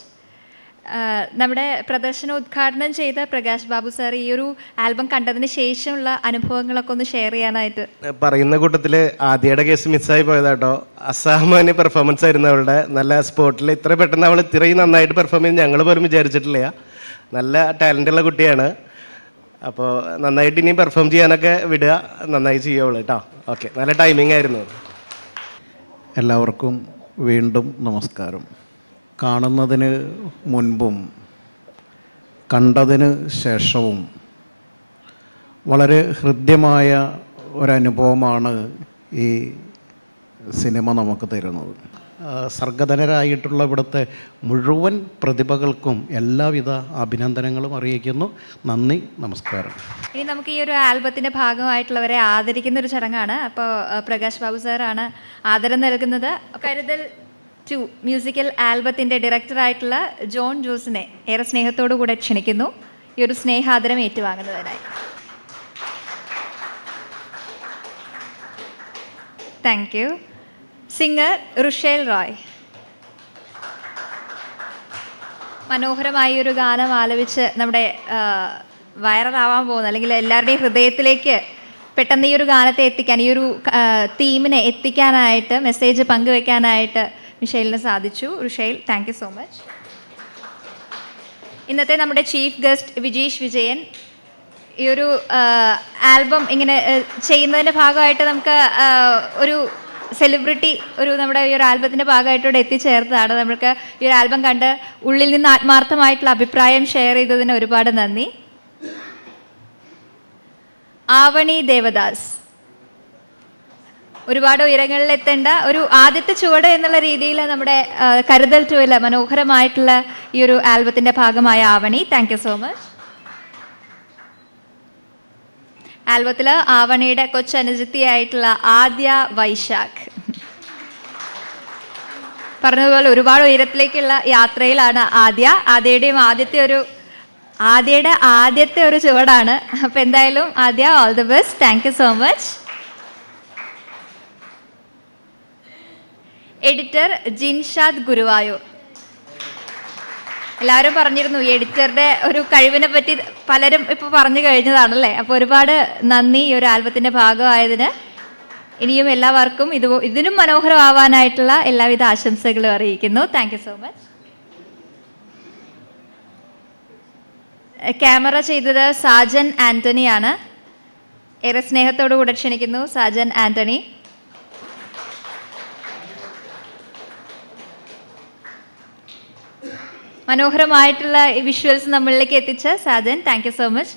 നമ്മുടെ പ്രദർശനം ഉദ്ഘാടനം ചെയ്ത പ്രകാശ് ബാബു സാർ ഈ ഒരു ആൽബം കണ്ടതിന് ശേഷമുള്ള അനുഭവങ്ങളൊക്കെ ഒന്ന് ഷെയർ ചെയ്യാനായിട്ട്. പറയുന്ന കൂട്ടത്തിൽ ആദ്യയുടെ കേസ് മിസ്സായി പോയതാട്ടോ. അസാമാന്യ പെർഫോമൻസ് ആയിരുന്നു അവളുടെ. നല്ല സ്പോട്ടിൽ ഇത്ര പെട്ടെന്ന് അവൾ ഇത്രയും നന്നായിട്ട് പെർഫോം ചെയ്ത് ഞങ്ങൾ പോലും വിചാരിച്ചിട്ടില്ല. നല്ല ടാലൻ്റുള്ള കുട്ടിയാണ്. അപ്പോൾ നന്നായിട്ട് ഇനിയും പെർഫോം ചെയ്യാനൊക്കെ വിടുക, നന്നായി ചെയ്യുള്ളൂ കേട്ടോ. ഓക്കെ, നല്ല ടൈമിംഗ് ആയിരുന്നു. എല്ലാവർക്കും വീണ്ടും നമസ്കാരം. കാണുന്നതിന് മുൻപും കണ്ടതിന് ശേഷവും വളരെ ഹൃദ്യമായ ഒരനുഭവമാണ് ഈ സിനിമ നമുക്ക് തരുന്നത്. സർഗധനരായിട്ടുള്ള ഇവിടുത്തെ മുഴുവൻ പ്രതിഭകൾക്കും എല്ലാവിധ അഭിനന്ദനങ്ങളും അറിയിക്കുന്നു. നന്ദി, നമസ്കാരം. ഇനി നമുക്ക് ഈ ഒരു ആൽബത്തിൻ്റെ ഭാഗമായിട്ടുള്ളവരെ ആദരിക്കുന്ന ഒരു ചടങ്ങാണ്. അപ്പോൾ പ്രകാശ് ബാബു സാറാണ് ആദരം നൽകുന്നത്. കരുതൽ 2 മ്യൂസിക്കൽ ആൽബത്തിൻ്റെ ഡയറക്ടറായിട്ടുള്ള ജോൺ ജോസിനെ ഏറെ സ്നേഹത്തോടു കൂടെ ക്ഷണിക്കുന്നു ഈ ഒരു സ്നേഹാദരം ഏറ്റുവാങ്ങുന്നതിനായി. Thank you. Singer Rushel Roy മനോഹരമായ ഒരു ഗാനം ആലപിച്ച് നമ്മുടെ വൈറലാവാൻ പോകുന്ന, അല്ലെങ്കിൽ എല്ലാവരുടെയും ഹൃദയത്തിലേക്ക് പെട്ടെന്ന് ഈ ഒരു ഗാനത്തെ എത്തിക്കാൻ, ഈ ഒരു തീമിനെ എത്തിക്കാനായിട്ട്, മെസ്സേജ് പങ്കുവെക്കാനായിട്ട് മിഷേലിന് സാധിച്ചു. റുഷേൽ, താങ്ക് യു സോ മച്ച്. ഇന്നത്തെ നമ്മുടെ ചീഫ് ഗസ്റ്റ് വിജീഷ് വിജയൻ ഈ ഒരു ആൽബം ഇങ്ങനെ ചെയ്യുന്നതിൻ്റെ ഭാഗമായിട്ട് നമുക്ക് ഒരു സെലിബ്രിറ്റി നമ്മുടെ ഈ ഒരു ആൽബത്തിൻ്റെ ഭാഗമായിട്ട് ഇവിടെ എത്തിച്ചേർത്തതാണ്. നമുക്ക് ഈ ഒരു ആൽബം കണ്ട് ഉള്ളിൽ നിന്ന് ആത്മാർത്ഥമായിട്ടുള്ള അഭിപ്രായം ഷെയർ ചെയ്തതിന് ഒരുപാട് നന്ദി. ആവണി ദേവദാസ് ഒരുപാട് ഉയരങ്ങളിലെത്തേണ്ട ഒരു ആദ്യത്തെ ചുവട് എന്നുള്ള രീതിയിൽ നമ്മുടെ കരുതൽ 2 മനോഹരമായിട്ടുള്ള ഈ ഒരു ആൽബത്തിൻ്റെ ഭാഗമായ Avani, thank you so much. ആൽബത്തിൽ ആവണിയുടെ കൊച്ചനുജത്തിയായിട്ടുള്ള ആദ്യ വൈശാഖ് പറഞ്ഞതുപോലെ ഒരുപാട് ഉയരത്തിലേക്കുള്ള യാത്രയിലാണ് ആദ്യയുടെയും ആദ്യയുടെ ആദ്യത്തെ ഒരു ചുവടാണ്. അപ്പോൾ എന്തായാലും ആദ്യ, all the best. Thank you so much. Editor Jinshad Guruvayur. എല്ലാവരും പറഞ്ഞിരുന്നു ഈ എഡിറ്ററുടെ ഒരു കഴിവിനെ പറ്റി, പലരും ഇപ്പോൾ പറഞ്ഞു കഴിഞ്ഞതാണല്ലേ. അപ്പോൾ ഒരുപാട് നന്ദി ഈ ഒരു ആൽബത്തിൻ്റെ ഭാഗമായതിന്. ഇനിയും എല്ലാവർക്കും ഇതിനും മനോഹരമാവാനായിട്ടുള്ള എല്ലാവിധ ആശംസകളും അറിയിക്കുന്നു. Thank you so much. Camera ചെയ്തത് സാജൻ ആൻ്റണിയാണ്. ഏറെ സ്നേഹത്തോടു കൂടെ ക്ഷണിക്കുന്നു സാജൻ ആൻ്റണി. മനോഹരമായിട്ടുള്ള വിഷ്വൽസ് നമ്മളിലേക്ക് എത്തിച്ച Sajan, thank you so much.